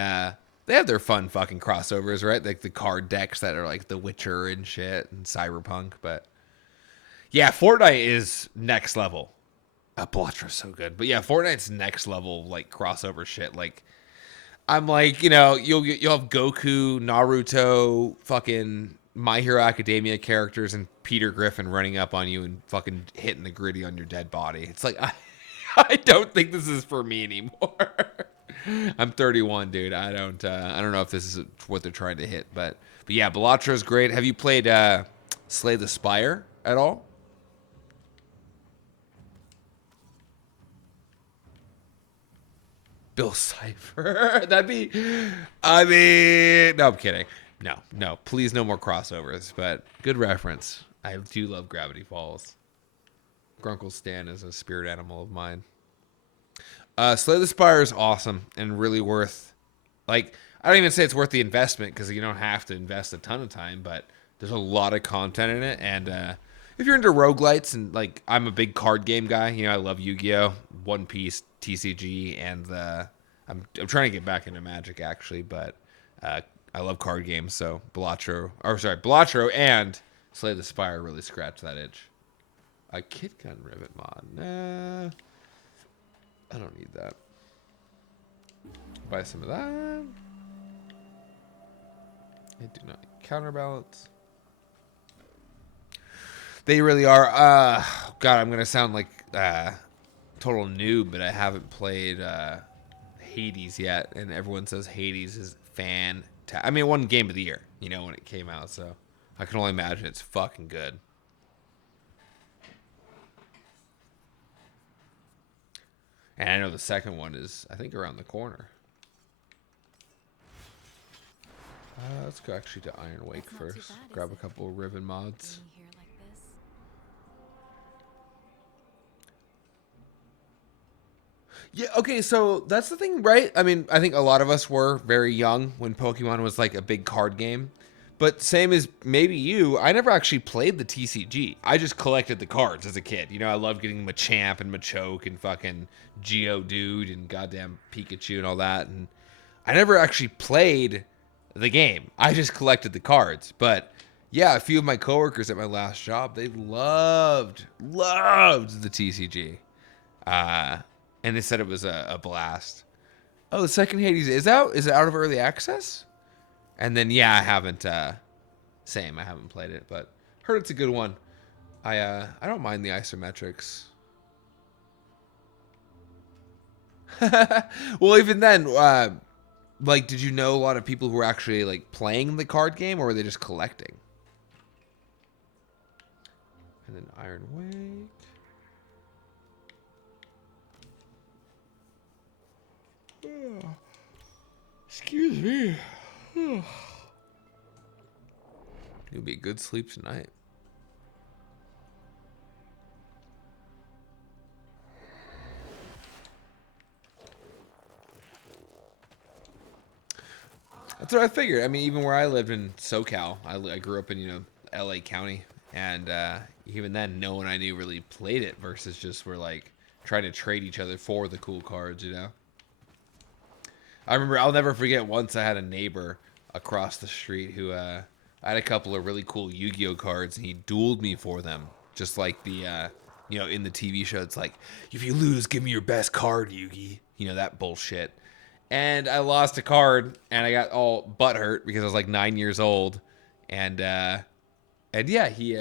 they have their fun fucking crossovers, right? Like the card decks that are like The Witcher and shit and Cyberpunk. But yeah, Fortnite is next level. Balatra's so good. But yeah, Fortnite's next level like crossover shit. Like I'm like, you know, you'll have Goku, Naruto, fucking My Hero Academia characters and Peter Griffin running up on you and fucking hitting the gritty on your dead body. It's like I don't think this is for me anymore. I'm 31, dude. I don't know if this is what they're trying to hit, but yeah, Balatra's great. Have you played Slay the Spire at all? Bill Cipher. That'd be. I mean, no, I'm kidding. No, please, no more crossovers. But good reference. I do love Gravity Falls. Grunkle Stan is a spirit animal of mine. Slay the Spire is awesome and really worth, like, I don't even say it's worth the investment because you don't have to invest a ton of time, but there's a lot of content in it. And if you're into roguelites and, like, I'm a big card game guy, you know, I love Yu-Gi-Oh!, One Piece, TCG, and I'm trying to get back into Magic, actually, but I love card games, so Balatro and Slay the Spire really scratch that itch. A Kit Gun Rivet mod. Nah. I don't need that. Buy some of that. I do not need counterbalance. They really are. God, I'm gonna sound like total noob, but I haven't played Hades yet, and everyone says Hades is fantastic. I mean, it won Game of the Year, you know, when it came out, so I can only imagine it's fucking good. And I know the second one is, I think, around the corner. Let's go actually to Iron Wake first. Grab a couple of Riven mods. Yeah, okay, so that's the thing, right? I mean, I think a lot of us were very young when Pokemon was like a big card game. But same as maybe you, I never actually played the TCG. I just collected the cards as a kid. You know, I loved getting Machamp and Machoke and fucking Geodude and goddamn Pikachu and all that. And I never actually played the game. I just collected the cards. But yeah, a few of my coworkers at my last job, they loved the TCG. And they said it was a blast. Oh, the second Hades is out? Is it out of early access? And then, yeah, I haven't, I haven't played it, but heard it's a good one. I don't mind the isometrics. Well, even then, like, did you know a lot of people who were actually, like, playing the card game, or were they just collecting? And then Iron Wake. Oh, excuse me. It'll be a good sleep tonight. That's what I figured. I mean, even where I lived in SoCal, I grew up in, you know, LA County, and even then, no one I knew really played it versus just were like trying to trade each other for the cool cards, you know. I remember, I'll never forget, once I had a neighbor across the street who I had a couple of really cool Yu-Gi-Oh cards, and he dueled me for them, just like the in the TV show. It's like, if you lose, give me your best card, Yugi. That bullshit. And I lost a card, and I got all butthurt because I was like 9 years old, and yeah, he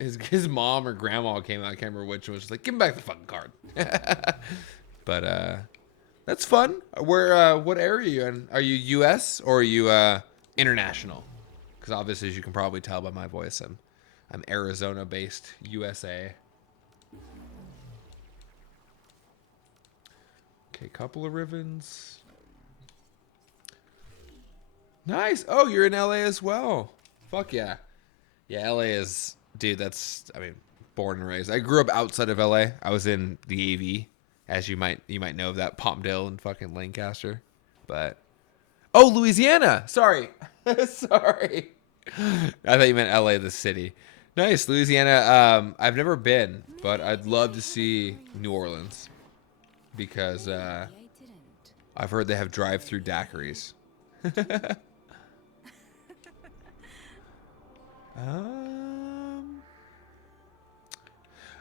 his mom or grandma came out, I can't remember which, and was just like, give him back the fucking card. But that's fun. What area are you in? Are you U.S. or are you international? Because obviously, as you can probably tell by my voice, I'm Arizona-based, USA. Okay, couple of ribbons. Nice. Oh, you're in LA as well. Fuck yeah. Yeah, LA is, dude, born and raised. I grew up outside of LA. I was in the AV, as you might know of that, Palmdale and fucking Lancaster. But Louisiana. Sorry. Sorry. I thought you meant LA, the city. Nice, Louisiana. I've never been, but I'd love to see New Orleans because I've heard they have drive-through daiquiris.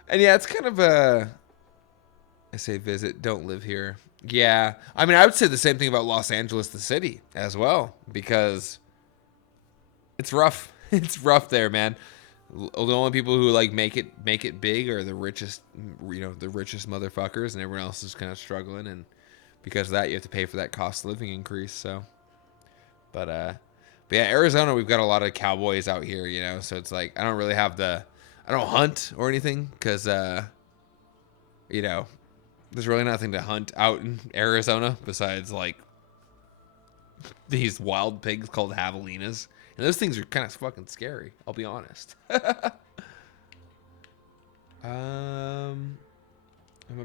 And yeah, it's kind of I say visit, don't live here. Yeah, I mean, I would say the same thing about Los Angeles, the city, as well, because it's rough. It's rough there, man. The only people who like make it big are the richest, the richest motherfuckers, and everyone else is kind of struggling, and because of that, you have to pay for that cost of living increase. So, but yeah, Arizona, we've got a lot of cowboys out here, so it's like I don't really have I don't hunt or anything because, there's really nothing to hunt out in Arizona besides like these wild pigs called javelinas. And those things are kind of fucking scary, I'll be honest. Am I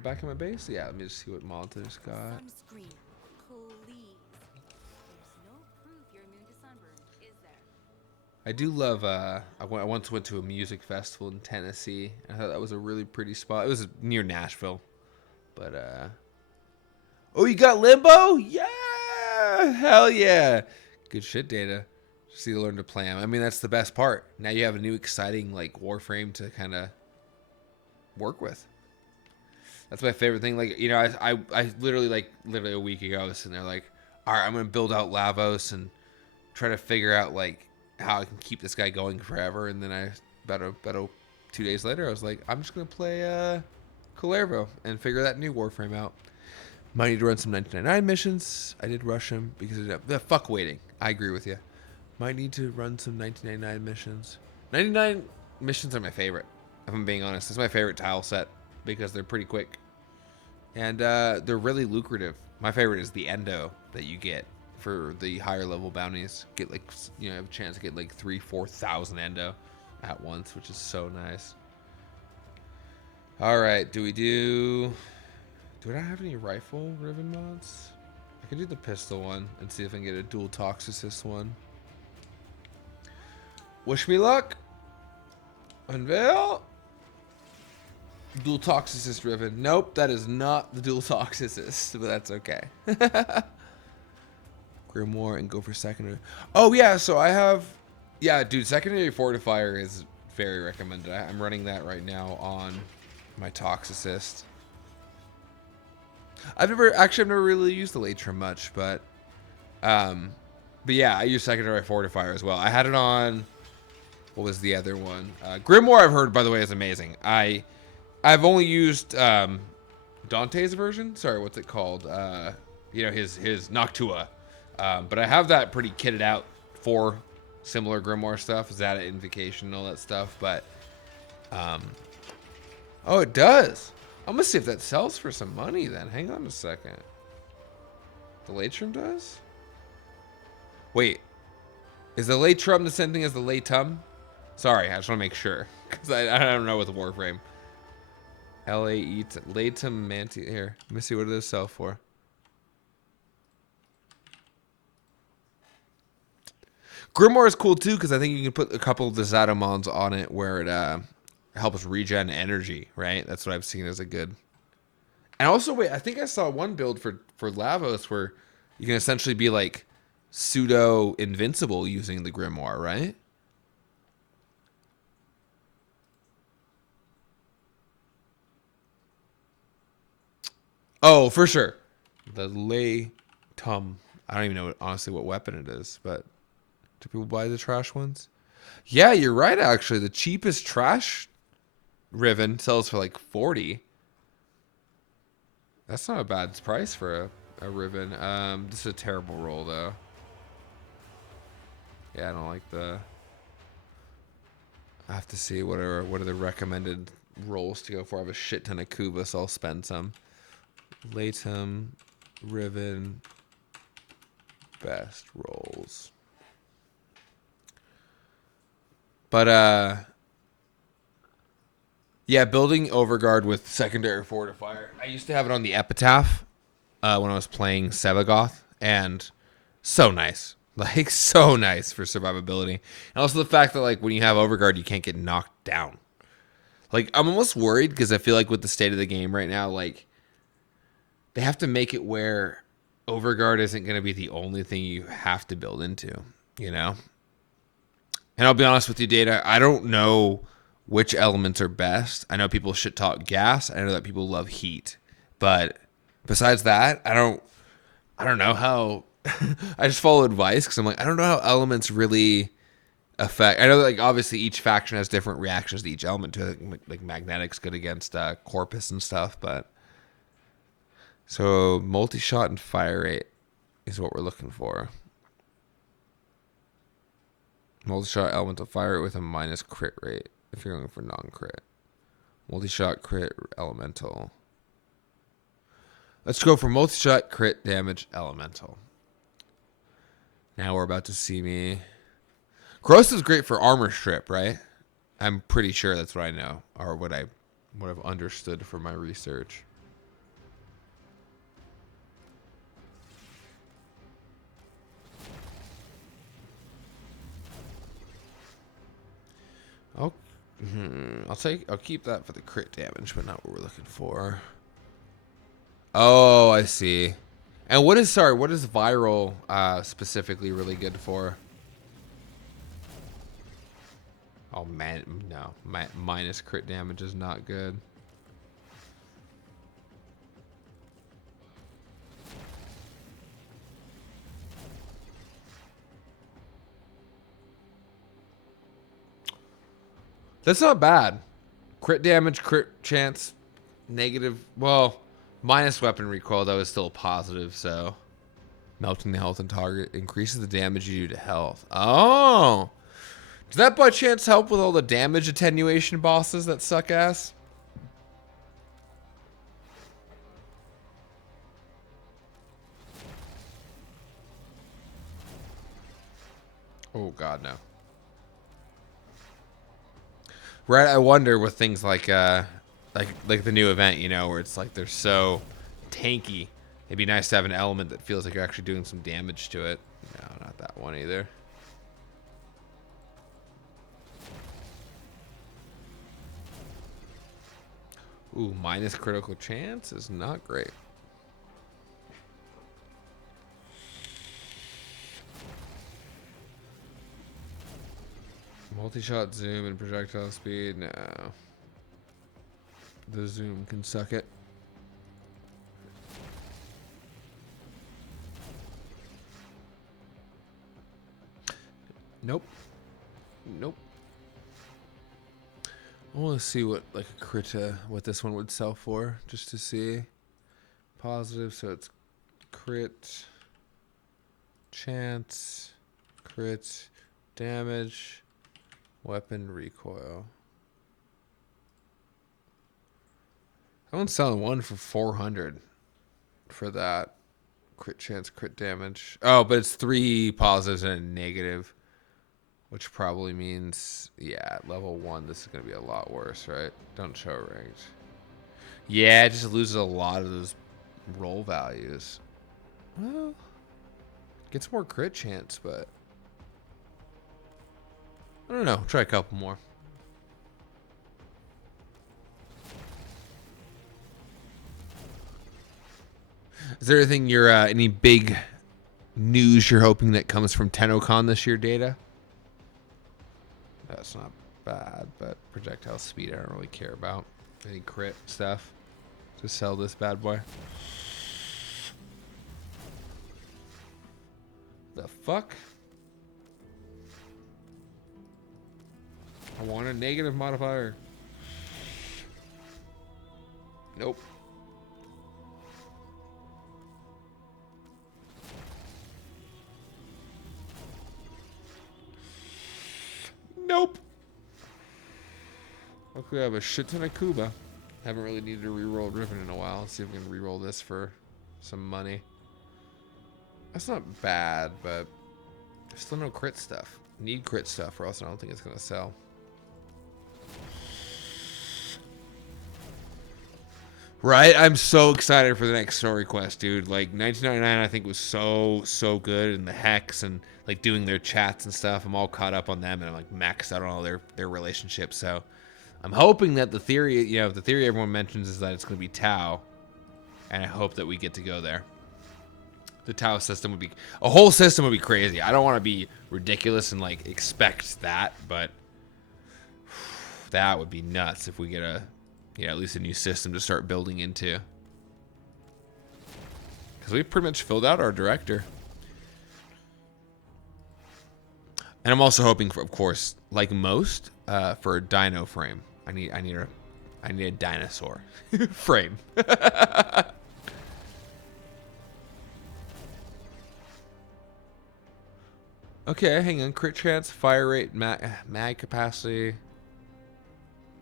back in my base? Yeah, let me just see what Malta's got. Sunscreen, please. There's no proof you're immune to sunburn, is there? I do love, I once went to a music festival in Tennessee. I thought that was a really pretty spot. It was near Nashville. But, oh, you got Limbo? Yeah! Hell yeah! Good shit, Data. Just need to learn to play them. I mean, that's the best part. Now you have a new exciting, like, Warframe to kind of work with. That's my favorite thing. Like, I literally a week ago, I was sitting there like, all right, I'm going to build out Lavos and try to figure out, like, how I can keep this guy going forever. And then about 2 days later, I was like, I'm just going to play Calervo and figure that new Warframe out. Might need to run some 1999 missions. I did rush them because the fuck waiting. I agree with you. Might need to run some 1999 missions. 99 missions are my favorite, if I'm being honest. It's my favorite tile set because they're pretty quick. And they're really lucrative. My favorite is the endo that you get for the higher level bounties. Get like, have a chance to get like 3,000-4,000 endo at once, which is so nice. All right, do I have any rifle ribbon mods? I could do the pistol one and see if I can get a dual toxicist one. Wish me luck. Unveil. Dual toxicist ribbon. Nope, that is not the dual toxicist, but that's okay. Grimoire and go for secondary. Oh yeah, so I have, yeah, dude, secondary fortifier is very recommended. I'm running that right now on my toxicist. I've never really used the Latrim much, but yeah, I use secondary fortifier as well. I had it on, what was the other one? Grimoire, I've heard, by the way, is amazing. I've only used Dante's version. Sorry, what's it called? His Noctua. But I have that pretty kitted out for similar Grimoire stuff. Zata Invocation and all that stuff. But oh, it does. I'm gonna see if that sells for some money then. Hang on a second. The Latrim does? Wait. Is the Latrim the same thing as the Latum? Sorry, I just want to make sure. Because I don't know with the Warframe. L-A-E, Latum Manti. Here, let me see what those sell for. Grimoire is cool too, because I think you can put a couple of the Zatamons on it where it helps regen energy, right? That's what I've seen as a good. And also, wait, I think I saw one build for Lavos where you can essentially be like pseudo invincible using the grimoire, right? Oh, for sure. The lay tum. I don't even know honestly what weapon it is, but do people buy the trash ones? Yeah, you're right. Actually, the cheapest trash riven sells for like 40. That's not a bad price for a riven. This is a terrible roll though. Yeah, I don't like the. I have to see what are the recommended rolls to go for. I have a shit ton of Kuba, so I'll spend some. Latum, riven, best rolls. But yeah, building Overguard with secondary fortifier. I used to have it on the Epitaph when I was playing Sevagoth, and so nice. Like, so nice for survivability. And also the fact that, like, when you have Overguard, you can't get knocked down. Like, I'm almost worried because I feel like with the state of the game right now, like, they have to make it where Overguard isn't going to be the only thing you have to build into, you know? And I'll be honest with you, Data, I don't know which elements are best. I know people shit talk gas. I know that people love heat. But besides that, I don't know how I just follow advice because I'm like, I don't know how elements really affect. I know that, like, obviously each faction has different reactions to each element too. Like magnetic's good against Corpus and stuff, but so multi-shot and fire rate is what we're looking for. Multi-shot elemental fire rate with a minus crit rate if you're going for non-crit. Multi-shot crit elemental. Let's go for multi-shot crit damage elemental. Now we're about to see me. Gross is great for armor strip, right? I'm pretty sure that's what I know, or what I've understood from my research. I'll keep that for the crit damage, but not what we're looking for. Oh, I see. And what is viral specifically really good for? Oh man, no. Minus crit damage is not good. That's not bad. Crit damage, crit chance, negative. Well, minus weapon recoil, though, is still a positive, so. Melting the health and target increases the damage you do to health. Oh! Does that by chance help with all the damage attenuation bosses that suck ass? Oh, God, no. Right, I wonder with things like the new event, you know, where it's like they're so tanky. It'd be nice to have an element that feels like you're actually doing some damage to it. No, not that one either. Ooh, minus critical chance is not great. Multi-shot zoom and projectile speed. No. The zoom can suck it. Nope. Nope. I want to see what like a crit, what this one would sell for, just to see. Positive, so it's crit, chance, crit, damage, weapon recoil. I one's selling one for 400 for that. Crit chance, crit damage. Oh, but it's 3 positives and a negative. Which probably means, yeah, at level 1, this is going to be a lot worse, right? Don't show ranked. Yeah, it just loses a lot of those roll values. Well, gets more crit chance, but I don't know. Try a couple more. Is there anything you're any big news you're hoping that comes from TennoCon this year data. That's not bad, but projectile speed I don't really care about. Any crit stuff to sell this bad boy. The fuck? I want a negative modifier. Nope. Nope. Luckily I have a shit ton of Kuba. Haven't really needed to reroll Riven in a while. Let's see if we can reroll this for some money. That's not bad, but there's still no crit stuff. Need crit stuff or else I don't think it's gonna sell. Right? I'm so excited for the next story quest, dude. Like 1999 I think was so good, and the Hex and like doing their chats and stuff. I'm all caught up on them, and I'm like maxed out on all their relationships. So I'm hoping that the theory, the theory everyone mentions is that it's going to be Tau, and I hope that we get to go there. The Tau system would be, a whole system would be crazy. I don't want to be ridiculous and like expect that, but that would be nuts if we get at least a new system to start building into. Because we pretty much filled out our director. And I'm also hoping for, of course, like most, for a dino frame. I need a dinosaur frame. Okay, hang on. Crit chance, fire rate, mag capacity.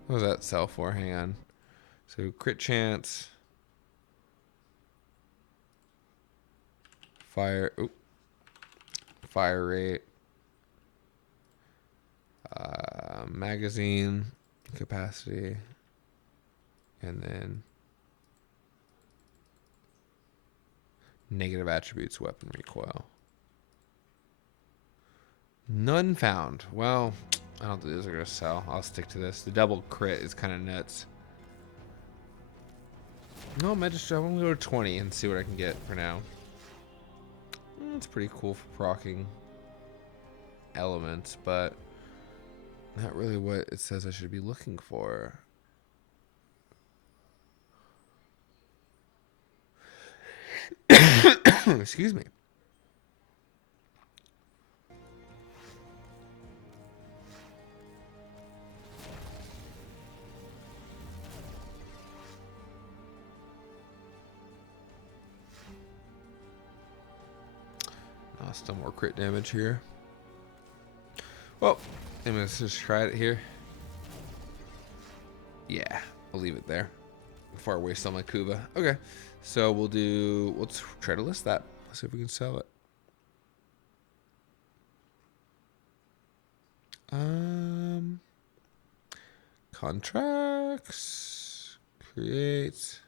What does that sell for? Hang on. So crit chance, fire rate, magazine capacity, and then negative attributes, weapon recoil. None found. Well, I don't think those are gonna sell. I'll stick to this. The double crit is kind of nuts. No, I'm gonna go to 20 and see what I can get for now. It's pretty cool for proccing elements, but not really what it says I should be looking for. Excuse me. Still more crit damage here. Well, I'm gonna just try it here. Yeah, I'll leave it there before I waste all my Kuba. Okay, so let's try to list that. Let's see if we can sell it. Contracts, create,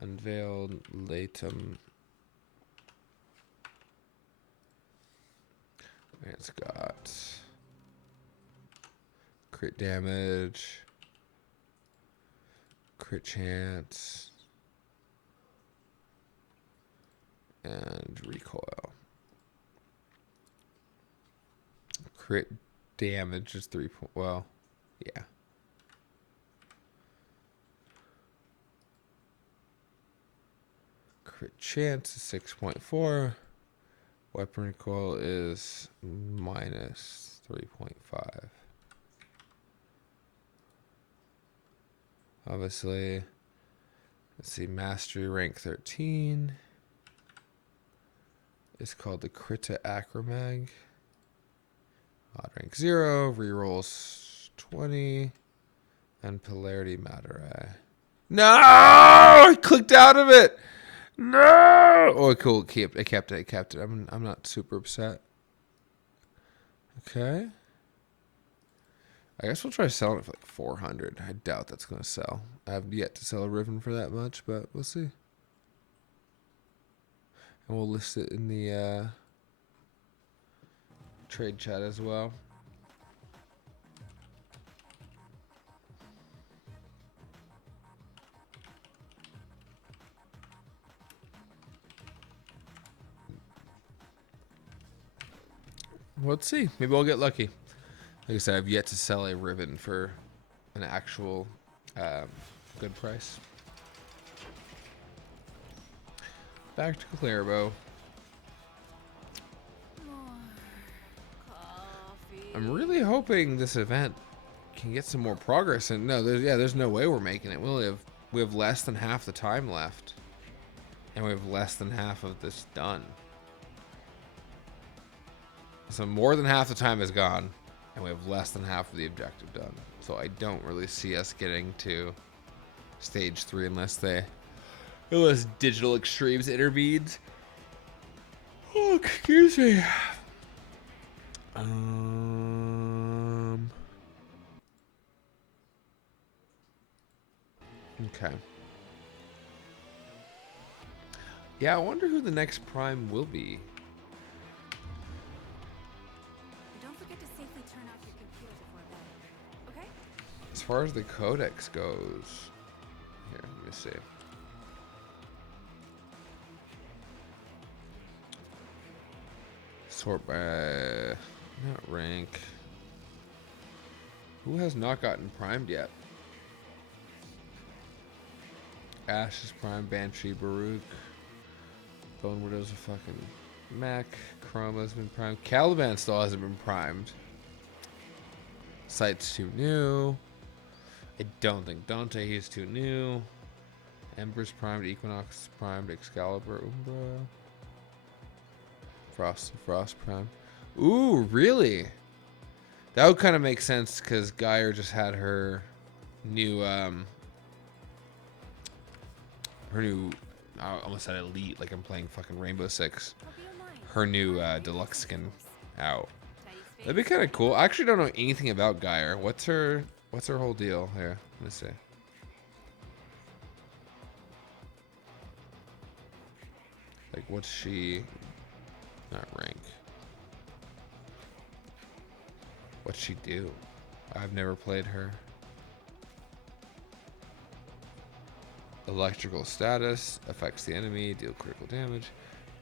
unveiled, latum. It's got crit damage, crit chance, and recoil. Crit damage is 3 point. Well, yeah. Crit chance is 6.4. Weapon recoil is minus 3.5. Obviously, let's see, mastery rank 13. It's called the Krita Acromag. Odd rank 0, rerolls 20, and polarity matter eye. No! I clicked out of it! No! Oh, cool. I kept it. I'm not super upset. Okay. I guess we'll try selling it for like 400. I doubt that's going to sell. I have yet to sell a Riven for that much, but we'll see. And we'll list it in the trade chat as well. let's see. Maybe I'll get lucky. Like I said, I've yet to sell a ribbon for an actual good price. Back to Clairbo. More coffee. I'm really hoping this event can get some more progress. And no, there's no way we're making it. We have less than half the time left, and we have less than half of this done. So more than half the time is gone, and we have less than half of the objective done. So I don't really see us getting to stage 3 unless Digital Extremes intervenes. Oh, excuse me. Okay. Yeah, I wonder who the next Prime will be. Don't forget to safely turn off your computer before bed. Okay? As far as the codex goes, here, let me see. Sort by not rank. Who has not gotten primed yet? Ash is primed, Banshee, Baruch. Bone Widow's a fucking mech. Chroma's been primed. Caliban still hasn't been primed. Sight's too new. I don't think Dante, he's too new. Ember's primed, Equinox is primed, Excalibur, Umbra. Frost primed. Ooh, really? That would kind of make sense because Geyer just had her new I almost said elite, like I'm playing fucking Rainbow Six. Her new deluxe skin out. That'd be kind of cool. I actually don't know anything about Geyer. What's her whole deal here? Let me see. Like, what's she? Not rank. What's she do? I've never played her. Electrical status affects the enemy, deal critical damage.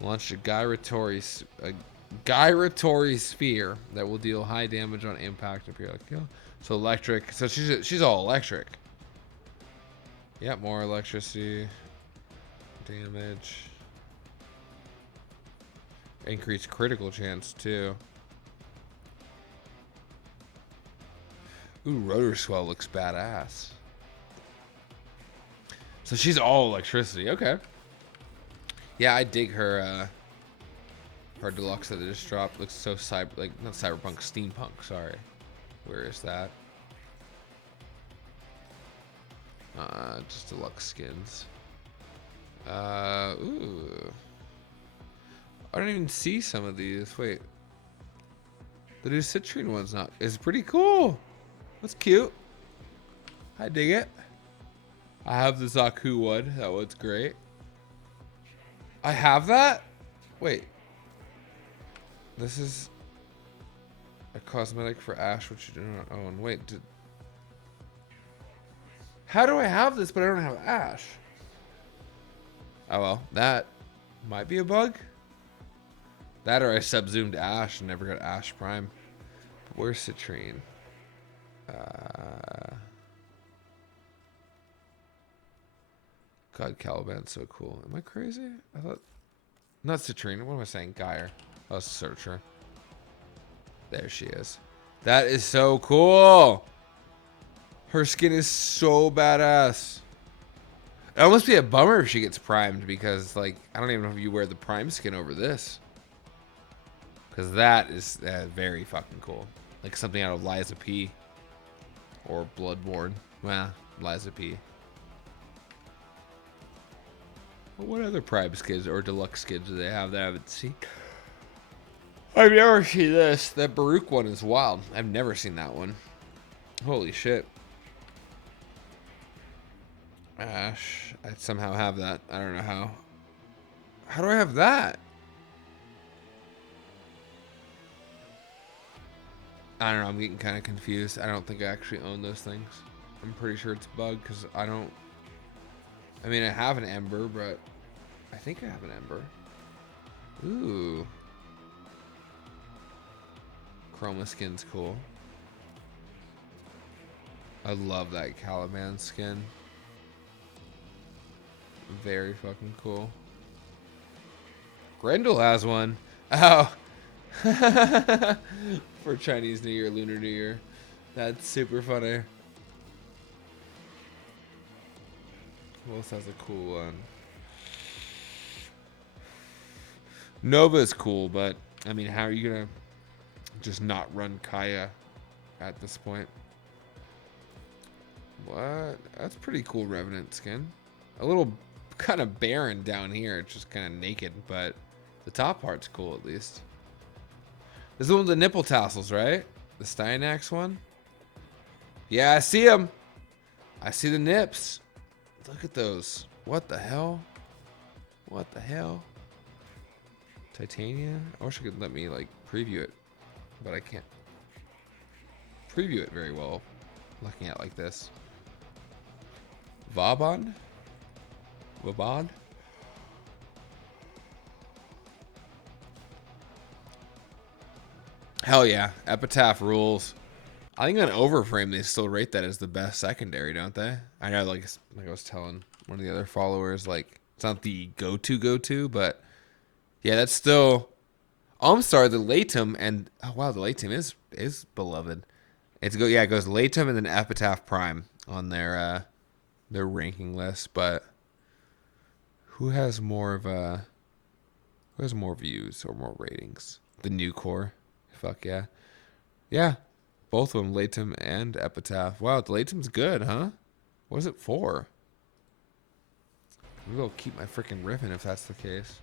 Launch a gyratory sphere that will deal high damage on impact and periodic kill. So electric. So she's all electric. Yep, more electricity damage. Increased critical chance too. Ooh, rotor swell looks badass. So she's all electricity. Okay. Yeah, I dig her deluxe that they just dropped. Looks so not cyberpunk, steampunk, sorry. Where is that? Just deluxe skins. Ooh. I don't even see some of these. Wait. The new citrine one's not. It's pretty cool. That's cute. I dig it. I have the Zaku one. That one's great. I have that? Wait. This is a cosmetic for Ash, which you do not own. Wait. How do I have this, but I don't have Ash? Oh, well. That might be a bug. That or I sub-zoomed Ash and never got Ash Prime. But where's Citrine? God, Caliban's so cool. Am I crazy? I thought... Not Citrine. What am I saying? Geyer. Let's search her. There she is. That is so cool. Her skin is so badass. It must be a bummer if she gets primed because, like, I don't even know if you wear the prime skin over this. Because that is very fucking cool. Like something out of Liza P. Or Bloodborne. Well, Liza P. But what other prime skins or deluxe skins do they have that I haven't seen? I've never seen this. That Baruch one is wild. I've never seen that one. Holy shit. Ash. I somehow have that. I don't know how. How do I have that? I don't know. I'm getting kind of confused. I don't think I actually own those things. I'm pretty sure it's a bug because I don't... I mean, I have an Ember, but I think I have an Ember. Ooh. Chroma skin's cool. I love that Caliban skin. Very fucking cool. Grendel has one. Oh. For Chinese New Year, Lunar New Year. That's super funny. Who else has a cool one? Nova's cool, but I mean, how are you gonna just not run Kaya at this point? What? That's pretty cool Revenant skin. A little kind of barren down here. It's just kind of naked, but the top part's cool at least. This is the one with the nipple tassels, right? The Styanax one? Yeah, I see them. I see the nips. Look at those. What the hell? What the hell? Titania? I wish I could let me like preview it, but I can't preview it very well looking at it like this. Vauban? Vauban? Hell yeah. Epitaph rules. I think on Overframe they still rate that as the best secondary, don't they? I know, like I was telling one of the other followers, like it's not the go-to, but yeah, that's still. Oh, I'm sorry, the Latum and oh wow, the Latum is beloved. It goes Latum and then Epitaph Prime on their ranking list, but who has more views or more ratings? The new core. Fuck yeah. Yeah. Both of them, Latum and Epitaph. Wow, the Latum's good, huh? What is it for? Maybe I'll keep my freaking ribbon if that's the case.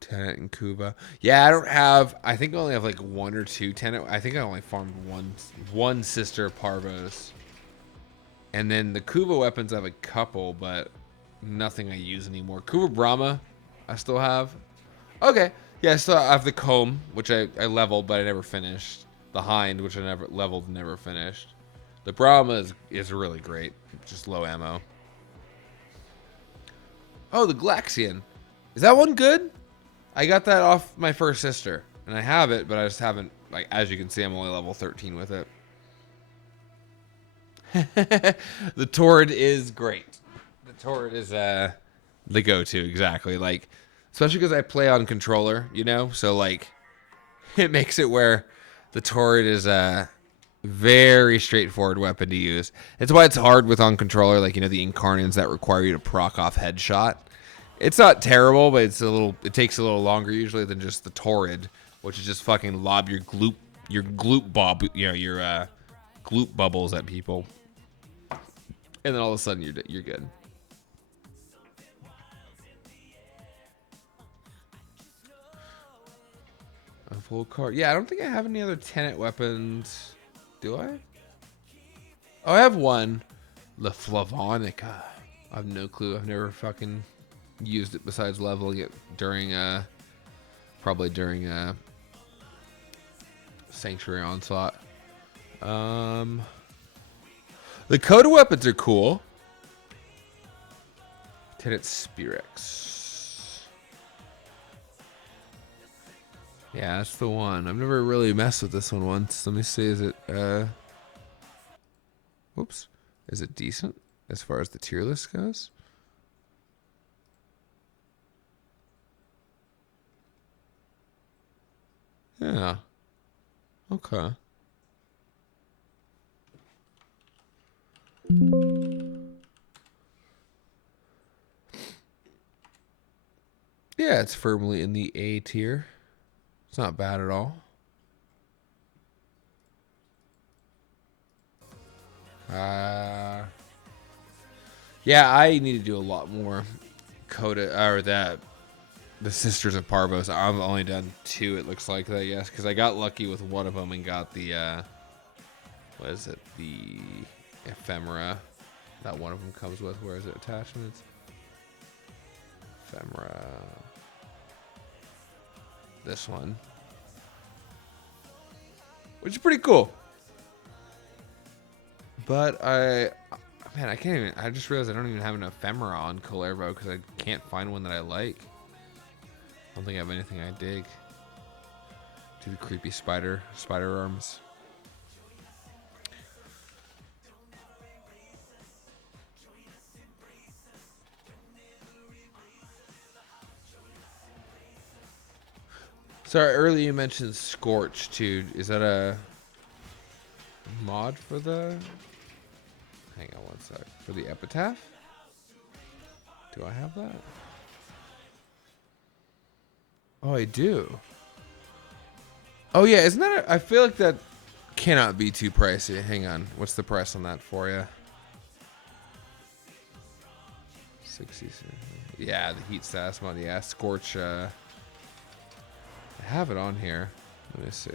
Tenet and Kuva. Yeah, I think I only have like one or two Tenet. I think I only farmed one sister Parvos. And then the Kuva weapons I have a couple, but nothing I use anymore. Kuva Brahma, I still have. Okay. Yeah, I still have the Comb, which I leveled, but I never finished. The Hind, which I never leveled, never finished. The Brahma is really great. Just low ammo. Oh, the Glaxian. Is that one good? I got that off my first sister, and I have it, but I just haven't, like, as you can see, I'm only level 13 with it. The Torrid is great. The Torrid is the go-to, exactly. Like, especially because I play on controller, you know? So, like, it makes it where the Torrid is a very straightforward weapon to use. It's why it's hard with on controller, like, you know, the Incarnines that require you to proc off headshot. It's not terrible, but it takes a little longer usually than just the Torrid, which is just fucking lob your gloop bob, you know, your gloop bubbles at people. And then all of a sudden you're good. A full card. Yeah, I don't think I have any other Tenet weapons. Do I? Oh, I have one. The Flavonica. I have no clue. I've never fucking used it besides leveling it during probably during Sanctuary Onslaught. The Coda weapons are cool. Tenet Spirex. Yeah, that's the one. I've never really messed with this one once. Let me see, is it whoops. Is it decent as far as the tier list goes? Yeah. Okay. Yeah, it's firmly in the A tier. It's not bad at all. Yeah, I need to do a lot more Coda or the Sisters of Parvos. I've only done 2. It looks like that, yes, because I got lucky with one of them and got the what is it? The ephemera that one of them comes with. Where is it? Attachments. Ephemera. This one, which is pretty cool. But Man, I can't even. I just realized I don't even have an ephemera on Kalervo because I can't find one that I like. I don't think I have anything I dig. Do the creepy spider arms. Sorry, earlier you mentioned Scorch too. Is that a mod for the? Hang on one sec. For the epitaph? Do I have that? Oh, I do. Oh yeah, isn't that? I feel like that cannot be too pricey. Hang on, what's the price on that for you? 60. Yeah, the heat status mod. Yeah, Scorch. I have it on here. Let me see.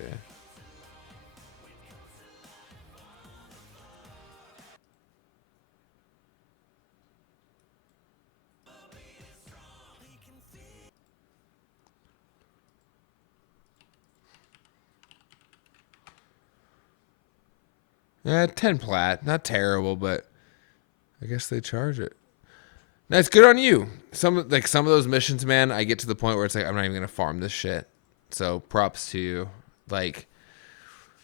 Yeah, 10 plat. Not terrible, but I guess they charge it. That's good on you. Some of those missions, man, I get to the point where it's like I'm not even gonna farm this shit. So props to you. Like,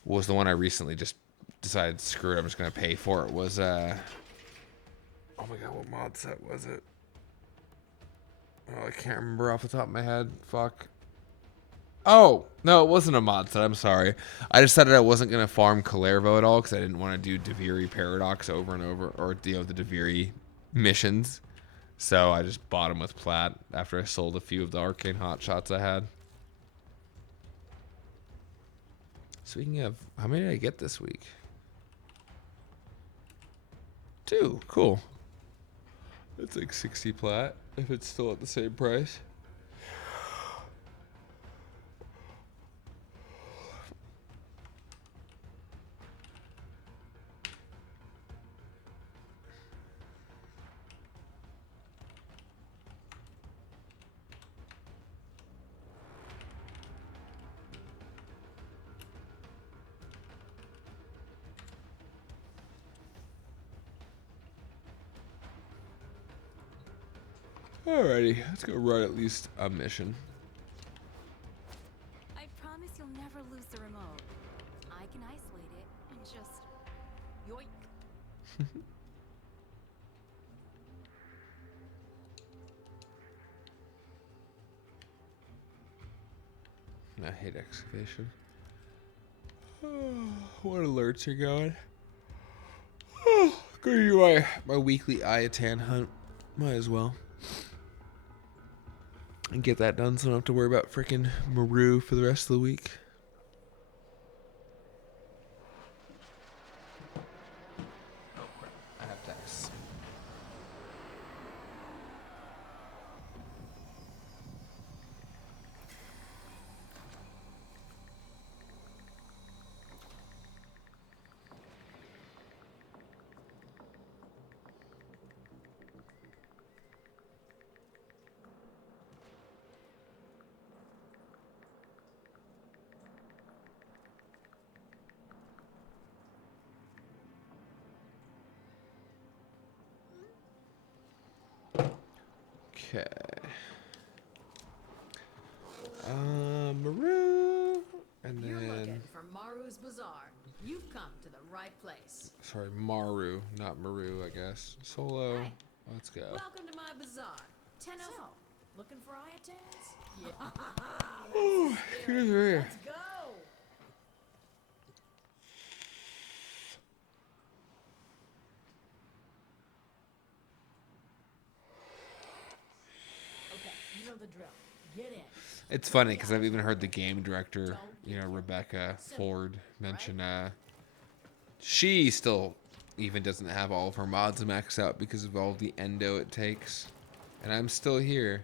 what was the one I recently just decided screw it, I'm just gonna pay for it was oh my god, what mod set was it? Oh, I can't remember off the top of my head. Fuck. Oh, no, it wasn't a mod set. I'm sorry. I decided I wasn't going to farm Kalervo at all because I didn't want to do Deviri Paradox over and over, or, the Deviri missions. So I just bought them with Plat after I sold a few of the arcane hotshots I had. Speaking of, how many did I get this week? 2. Cool. It's like 60 Plat if it's still at the same price. Alrighty, let's go run at least a mission. I promise you'll never lose the remote. I can isolate it and just yoink. I hate excavation. What alerts are going? Go to my weekly Ayatan hunt. Might as well. And get that done so I don't have to worry about freaking Maru for the rest of the week. Oh crap, I have text. Okay. Maru, and You're then looking for Maru's Bazaar. You've come to the right place. sorry, Maru, not Maru, I guess. Solo. Hey. Let's go. Welcome to my bazaar. 10 of them. Looking for Iatans? Yeah. Oh, here's here. Let's go. Okay, you know the drill. Get in. It's funny because I've even heard the game director, Rebecca Ford, mention she still even doesn't have all of her mods maxed out because of all the endo it takes. And I'm still here,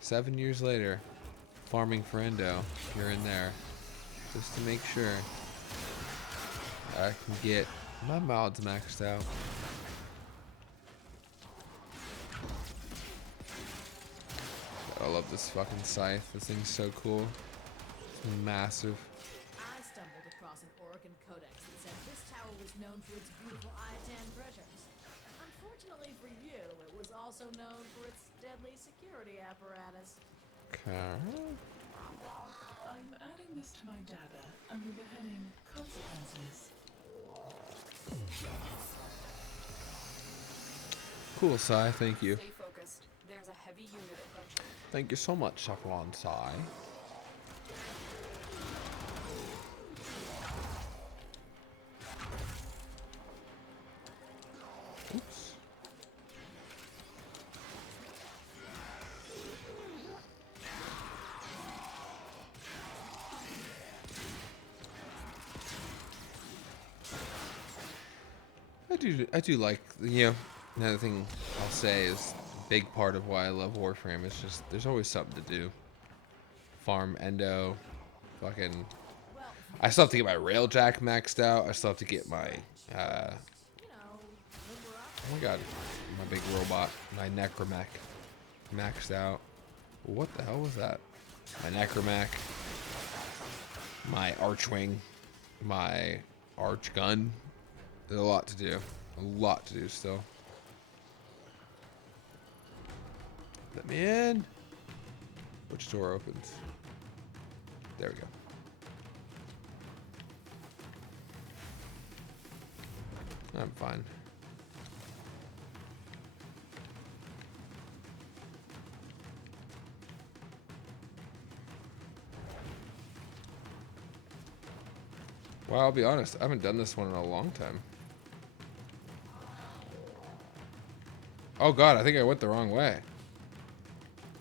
7 years later, farming for endo here and there, just to make sure I can get my mods maxed out. I love this fucking scythe. This thing's so cool. It's massive. I stumbled across an Oregon codex that said this tower was known for its beautiful Iatan treasures. I'm also known for its deadly security apparatus. Okay. I'm adding this to my data under the heading Consequences. Cool, Sai. Thank you. Stay focused. There's a heavy unit approaching. Thank you so much, Chaperon Sai. Oops. I do like, you know, another thing I'll say is a big part of why I love Warframe is just there's always something to do. Farm endo, fucking. I still have to get my railjack maxed out. I still have to get my You know, limber up. oh my god, my big robot, my necromech maxed out. What the hell was that? My necromech, my archwing, my arch gun. There's a lot to do. A lot to do still. Let me in. Which door opens? There we go. I'm fine. Well, I'll be honest, I haven't done this one in a long time. Oh god, I think I went the wrong way.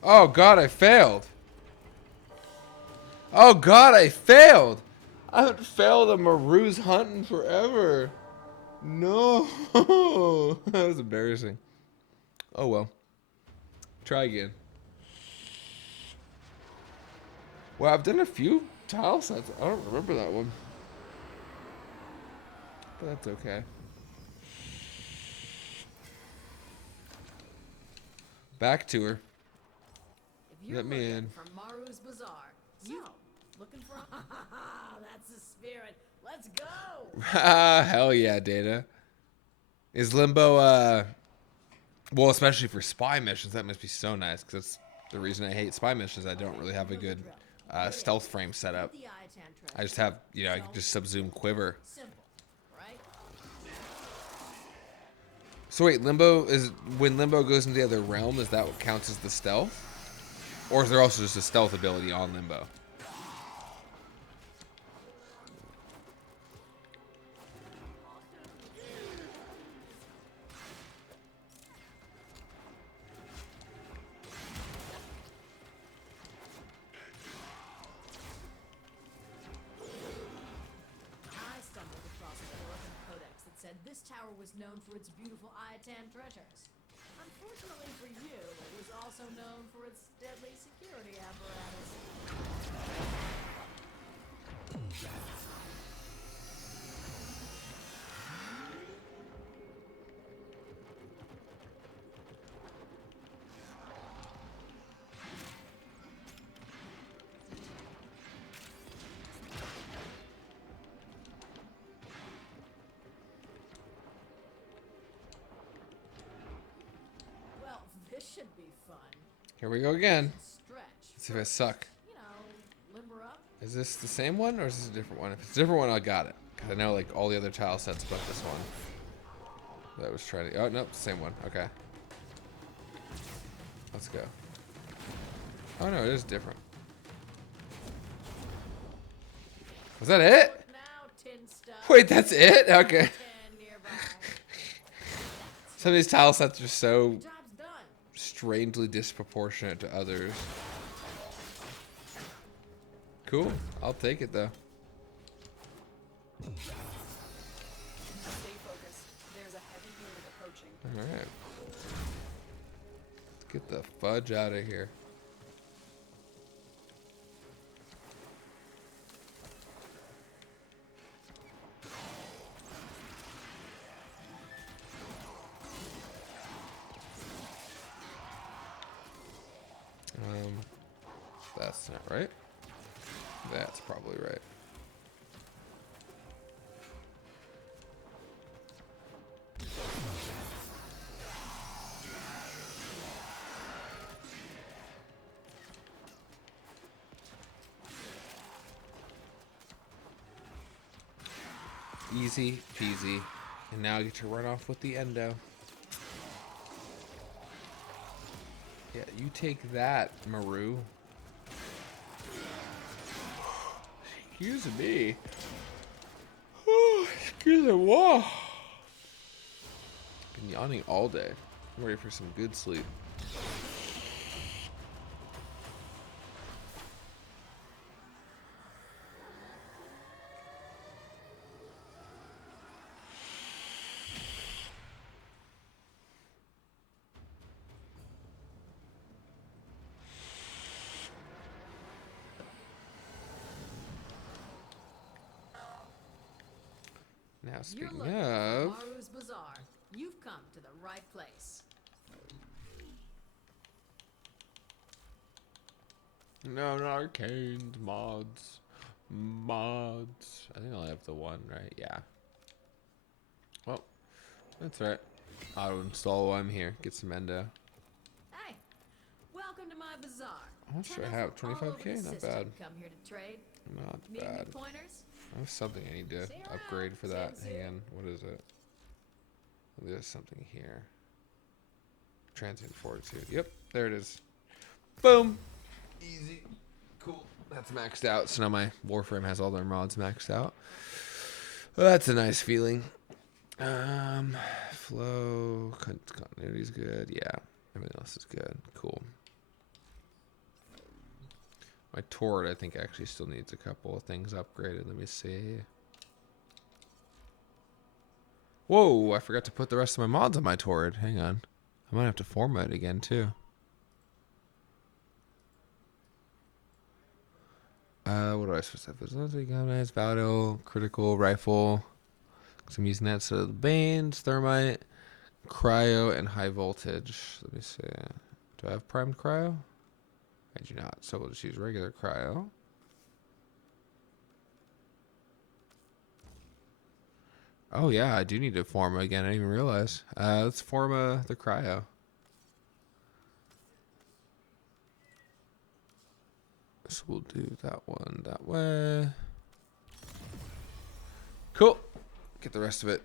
Oh god, I failed. Oh god, I failed. I haven't failed a Maru's hunt in forever. No. That was embarrassing. Oh well. Try again. Well, I've done a few tile sets. I don't remember that one. But that's okay. Back to her. If you're Let me looking in. for Maru's Bazaar, you looking for? That's the spirit. Let's go. Hell yeah, Data. Is Limbo, well, especially for spy missions, that must be so nice, because that's the reason I hate spy missions. I don't really have a good stealth frame setup. The Iatan treasure. I just have, you know, I can just subzoom quiver. Simple, right? So wait, Limbo is, when Limbo goes into the other realm, is that what counts as the stealth? Or is there also just a stealth ability on Limbo? I stumbled across a book in the Codex that said this tower was known for its beautiful Iatan treasures. Unfortunately for you, it was also known for its deadly security apparatus. Well, this should be fun. Here we go again. Stretch. Let's see if I suck. You know, limber up. Is this the same one or is this a different one? If it's a different one, I got it. Because I know like all the other tile sets but this one. That was trying to, oh nope, same one. Okay. Let's go. Oh no, it is different. Was that it? Now, tin stuff. Wait, that's it? Okay. Tin nearby. Some of these tile sets are so Job's done. strangely disproportionate to others. Cool. I'll take it though. Stay focused. There's a heavy unit approaching. Alright. Let's get the fudge out of here. That's not right. That's probably right. Easy peasy. And now I get to run off with the endo. Yeah, you take that, Maru. Excuse me. Excuse me. Whoa. Been yawning all day. I'm ready for some good sleep. Now, You're speaking looking of, for Maru's Bazaar. You've come to the right place. no, not arcane mods. Mods. I think I only have the one, right? Yeah. Well, that's right. Auto install while I'm here. Get some endo. Hey, welcome to my bazaar. How much do I Tenants have? from all over 25K? the Not system bad. Come here to trade. Not Need bad. any pointers? I have something I need to See you upgrade around, for that. Sensei. Hang on. What is it? There's something here. Transient fortitude. Yep, there it is. Boom. Easy. Cool. That's maxed out. So now my Warframe has all their mods maxed out. Well, that's a nice feeling. Flow. Continuity's good. Yeah. Everything else is good. Cool. My turret, I think, actually still needs a couple of things upgraded. Let me see. Whoa, I forgot to put the rest of my mods on my turret. Hang on. I might have to format it again, too. What do I supposed to have? There's nothing nice. Valdo, critical, rifle. Because I'm using that. So the Banes, thermite, cryo, and high voltage. Let me see. Do I have primed cryo? I do not. So we'll just use regular cryo. Oh yeah, I do need to form again. I didn't even realize. Let's form the cryo. So we'll do that one that way. Cool. Get the rest of it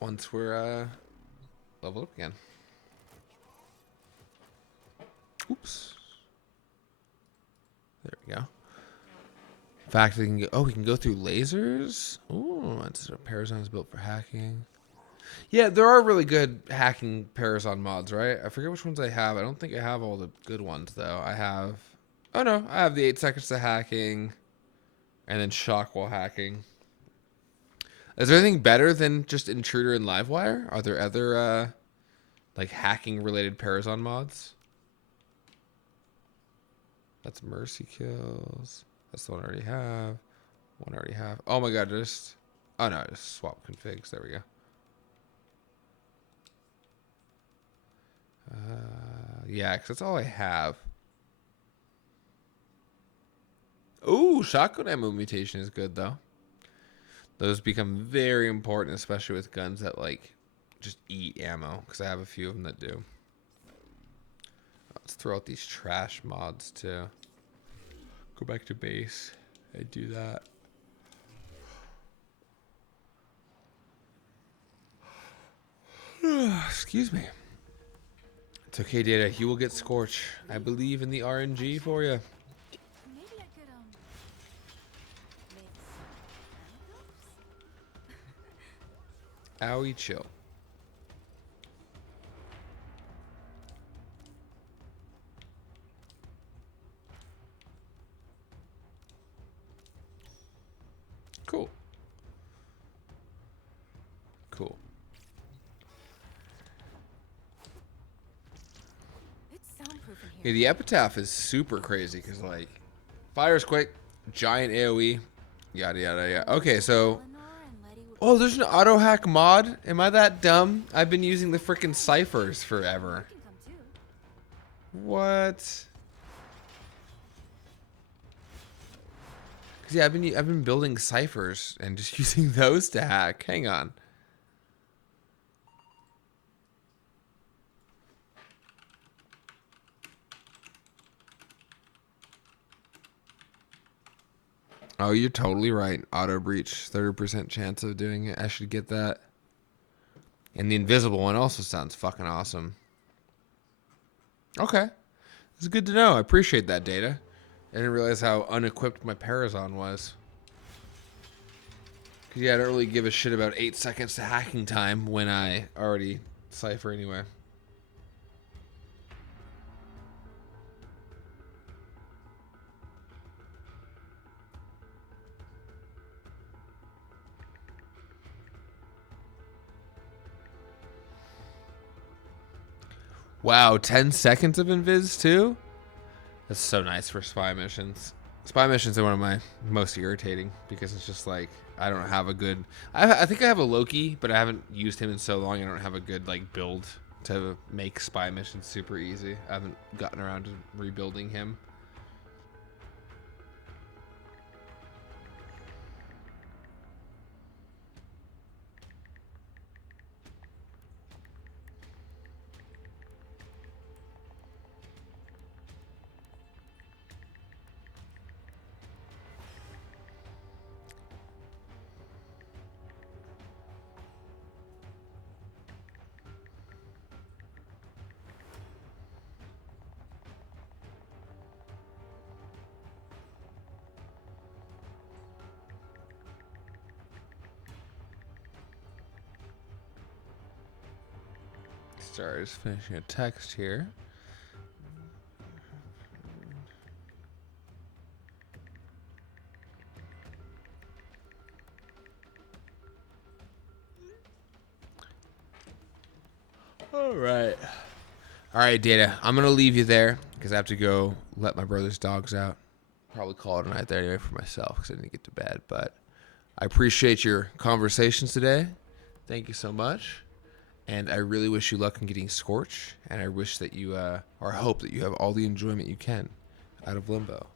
once we're leveled up again. Oops. There we go. In fact, we can go. Oh, we can go through lasers. Ooh, that's a Parazon is built for hacking. Yeah, there are really good hacking Parazon mods, right? I forget which ones I have. I don't think I have all the good ones though. I have. Oh no, I have the 8 seconds to hacking, and then shock while hacking. Is there anything better than just Intruder and Livewire? Are there other like hacking related Parazon mods? That's Mercy Kills. That's the one I already have. One I already have. Oh my god, just... Oh no, just swap configs. There we go. Yeah, because that's all I have. Ooh, shotgun ammo mutation is good, though. Those become very important, especially with guns that, like, just eat ammo. Because I have a few of them that do. Let's throw out these trash mods, too. Go back to base and do that. Excuse me. It's okay, Data. You will get Scorch. I believe in the RNG for you. Maybe I could make some antidotes? Owie, chill. Cool. Cool. It's soundproof in Yeah, here. the epitaph is super crazy because, like, fires quick, giant AoE, yada yada yada. Okay, so Eleanor and Letty would oh, there's an auto hack mod. Am I that dumb? I've been using the frickin' ciphers forever. can come too. What? Cause yeah, I've been building ciphers and just using those to hack. Hang on. Oh, you're totally right. Auto breach, 30% chance of doing it. I should get that. And the invisible one also sounds fucking awesome. Okay. It's good to know. I appreciate that data. I didn't realize how unequipped my Parazon was. Cause yeah, I don't really give a shit about 8 seconds to hacking time when I already cipher anyway. Wow, 10 seconds of invis too? That's so nice for spy missions. Spy missions are one of my most irritating because it's just like I don't have a good. I think I have a Loki, but I haven't used him in so long. I don't have a good like build to make spy missions super easy. I haven't gotten around to rebuilding him. Sorry, just finishing a text here. All right. All right, Data. I'm going to leave you there because I have to go let my brother's dogs out. Probably call it a night there anyway for myself because I didn't get to bed. But I appreciate your conversations today. Thank you so much. And I really wish you luck in getting Scorch. And I wish that you, or hope that you have all the enjoyment you can out of Limbo.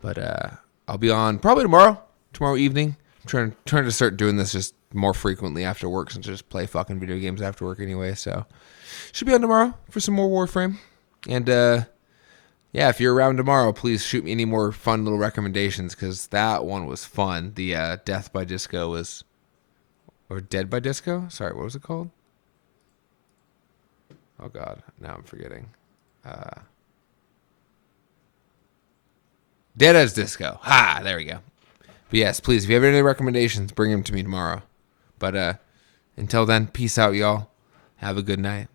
But I'll be on probably tomorrow evening. I'm trying to start doing this just more frequently after work since I just play fucking video games after work anyway. So should be on tomorrow for some more Warframe. And yeah, if you're around tomorrow, please shoot me any more fun little recommendations because that one was fun. The Death by Disco was, or Dead by Disco? Sorry, what was it called? Oh God, now I'm forgetting. Dead as Disco. Ha, there we go. But yes, please, if you have any recommendations, bring them to me tomorrow. But until then, peace out, y'all. Have a good night.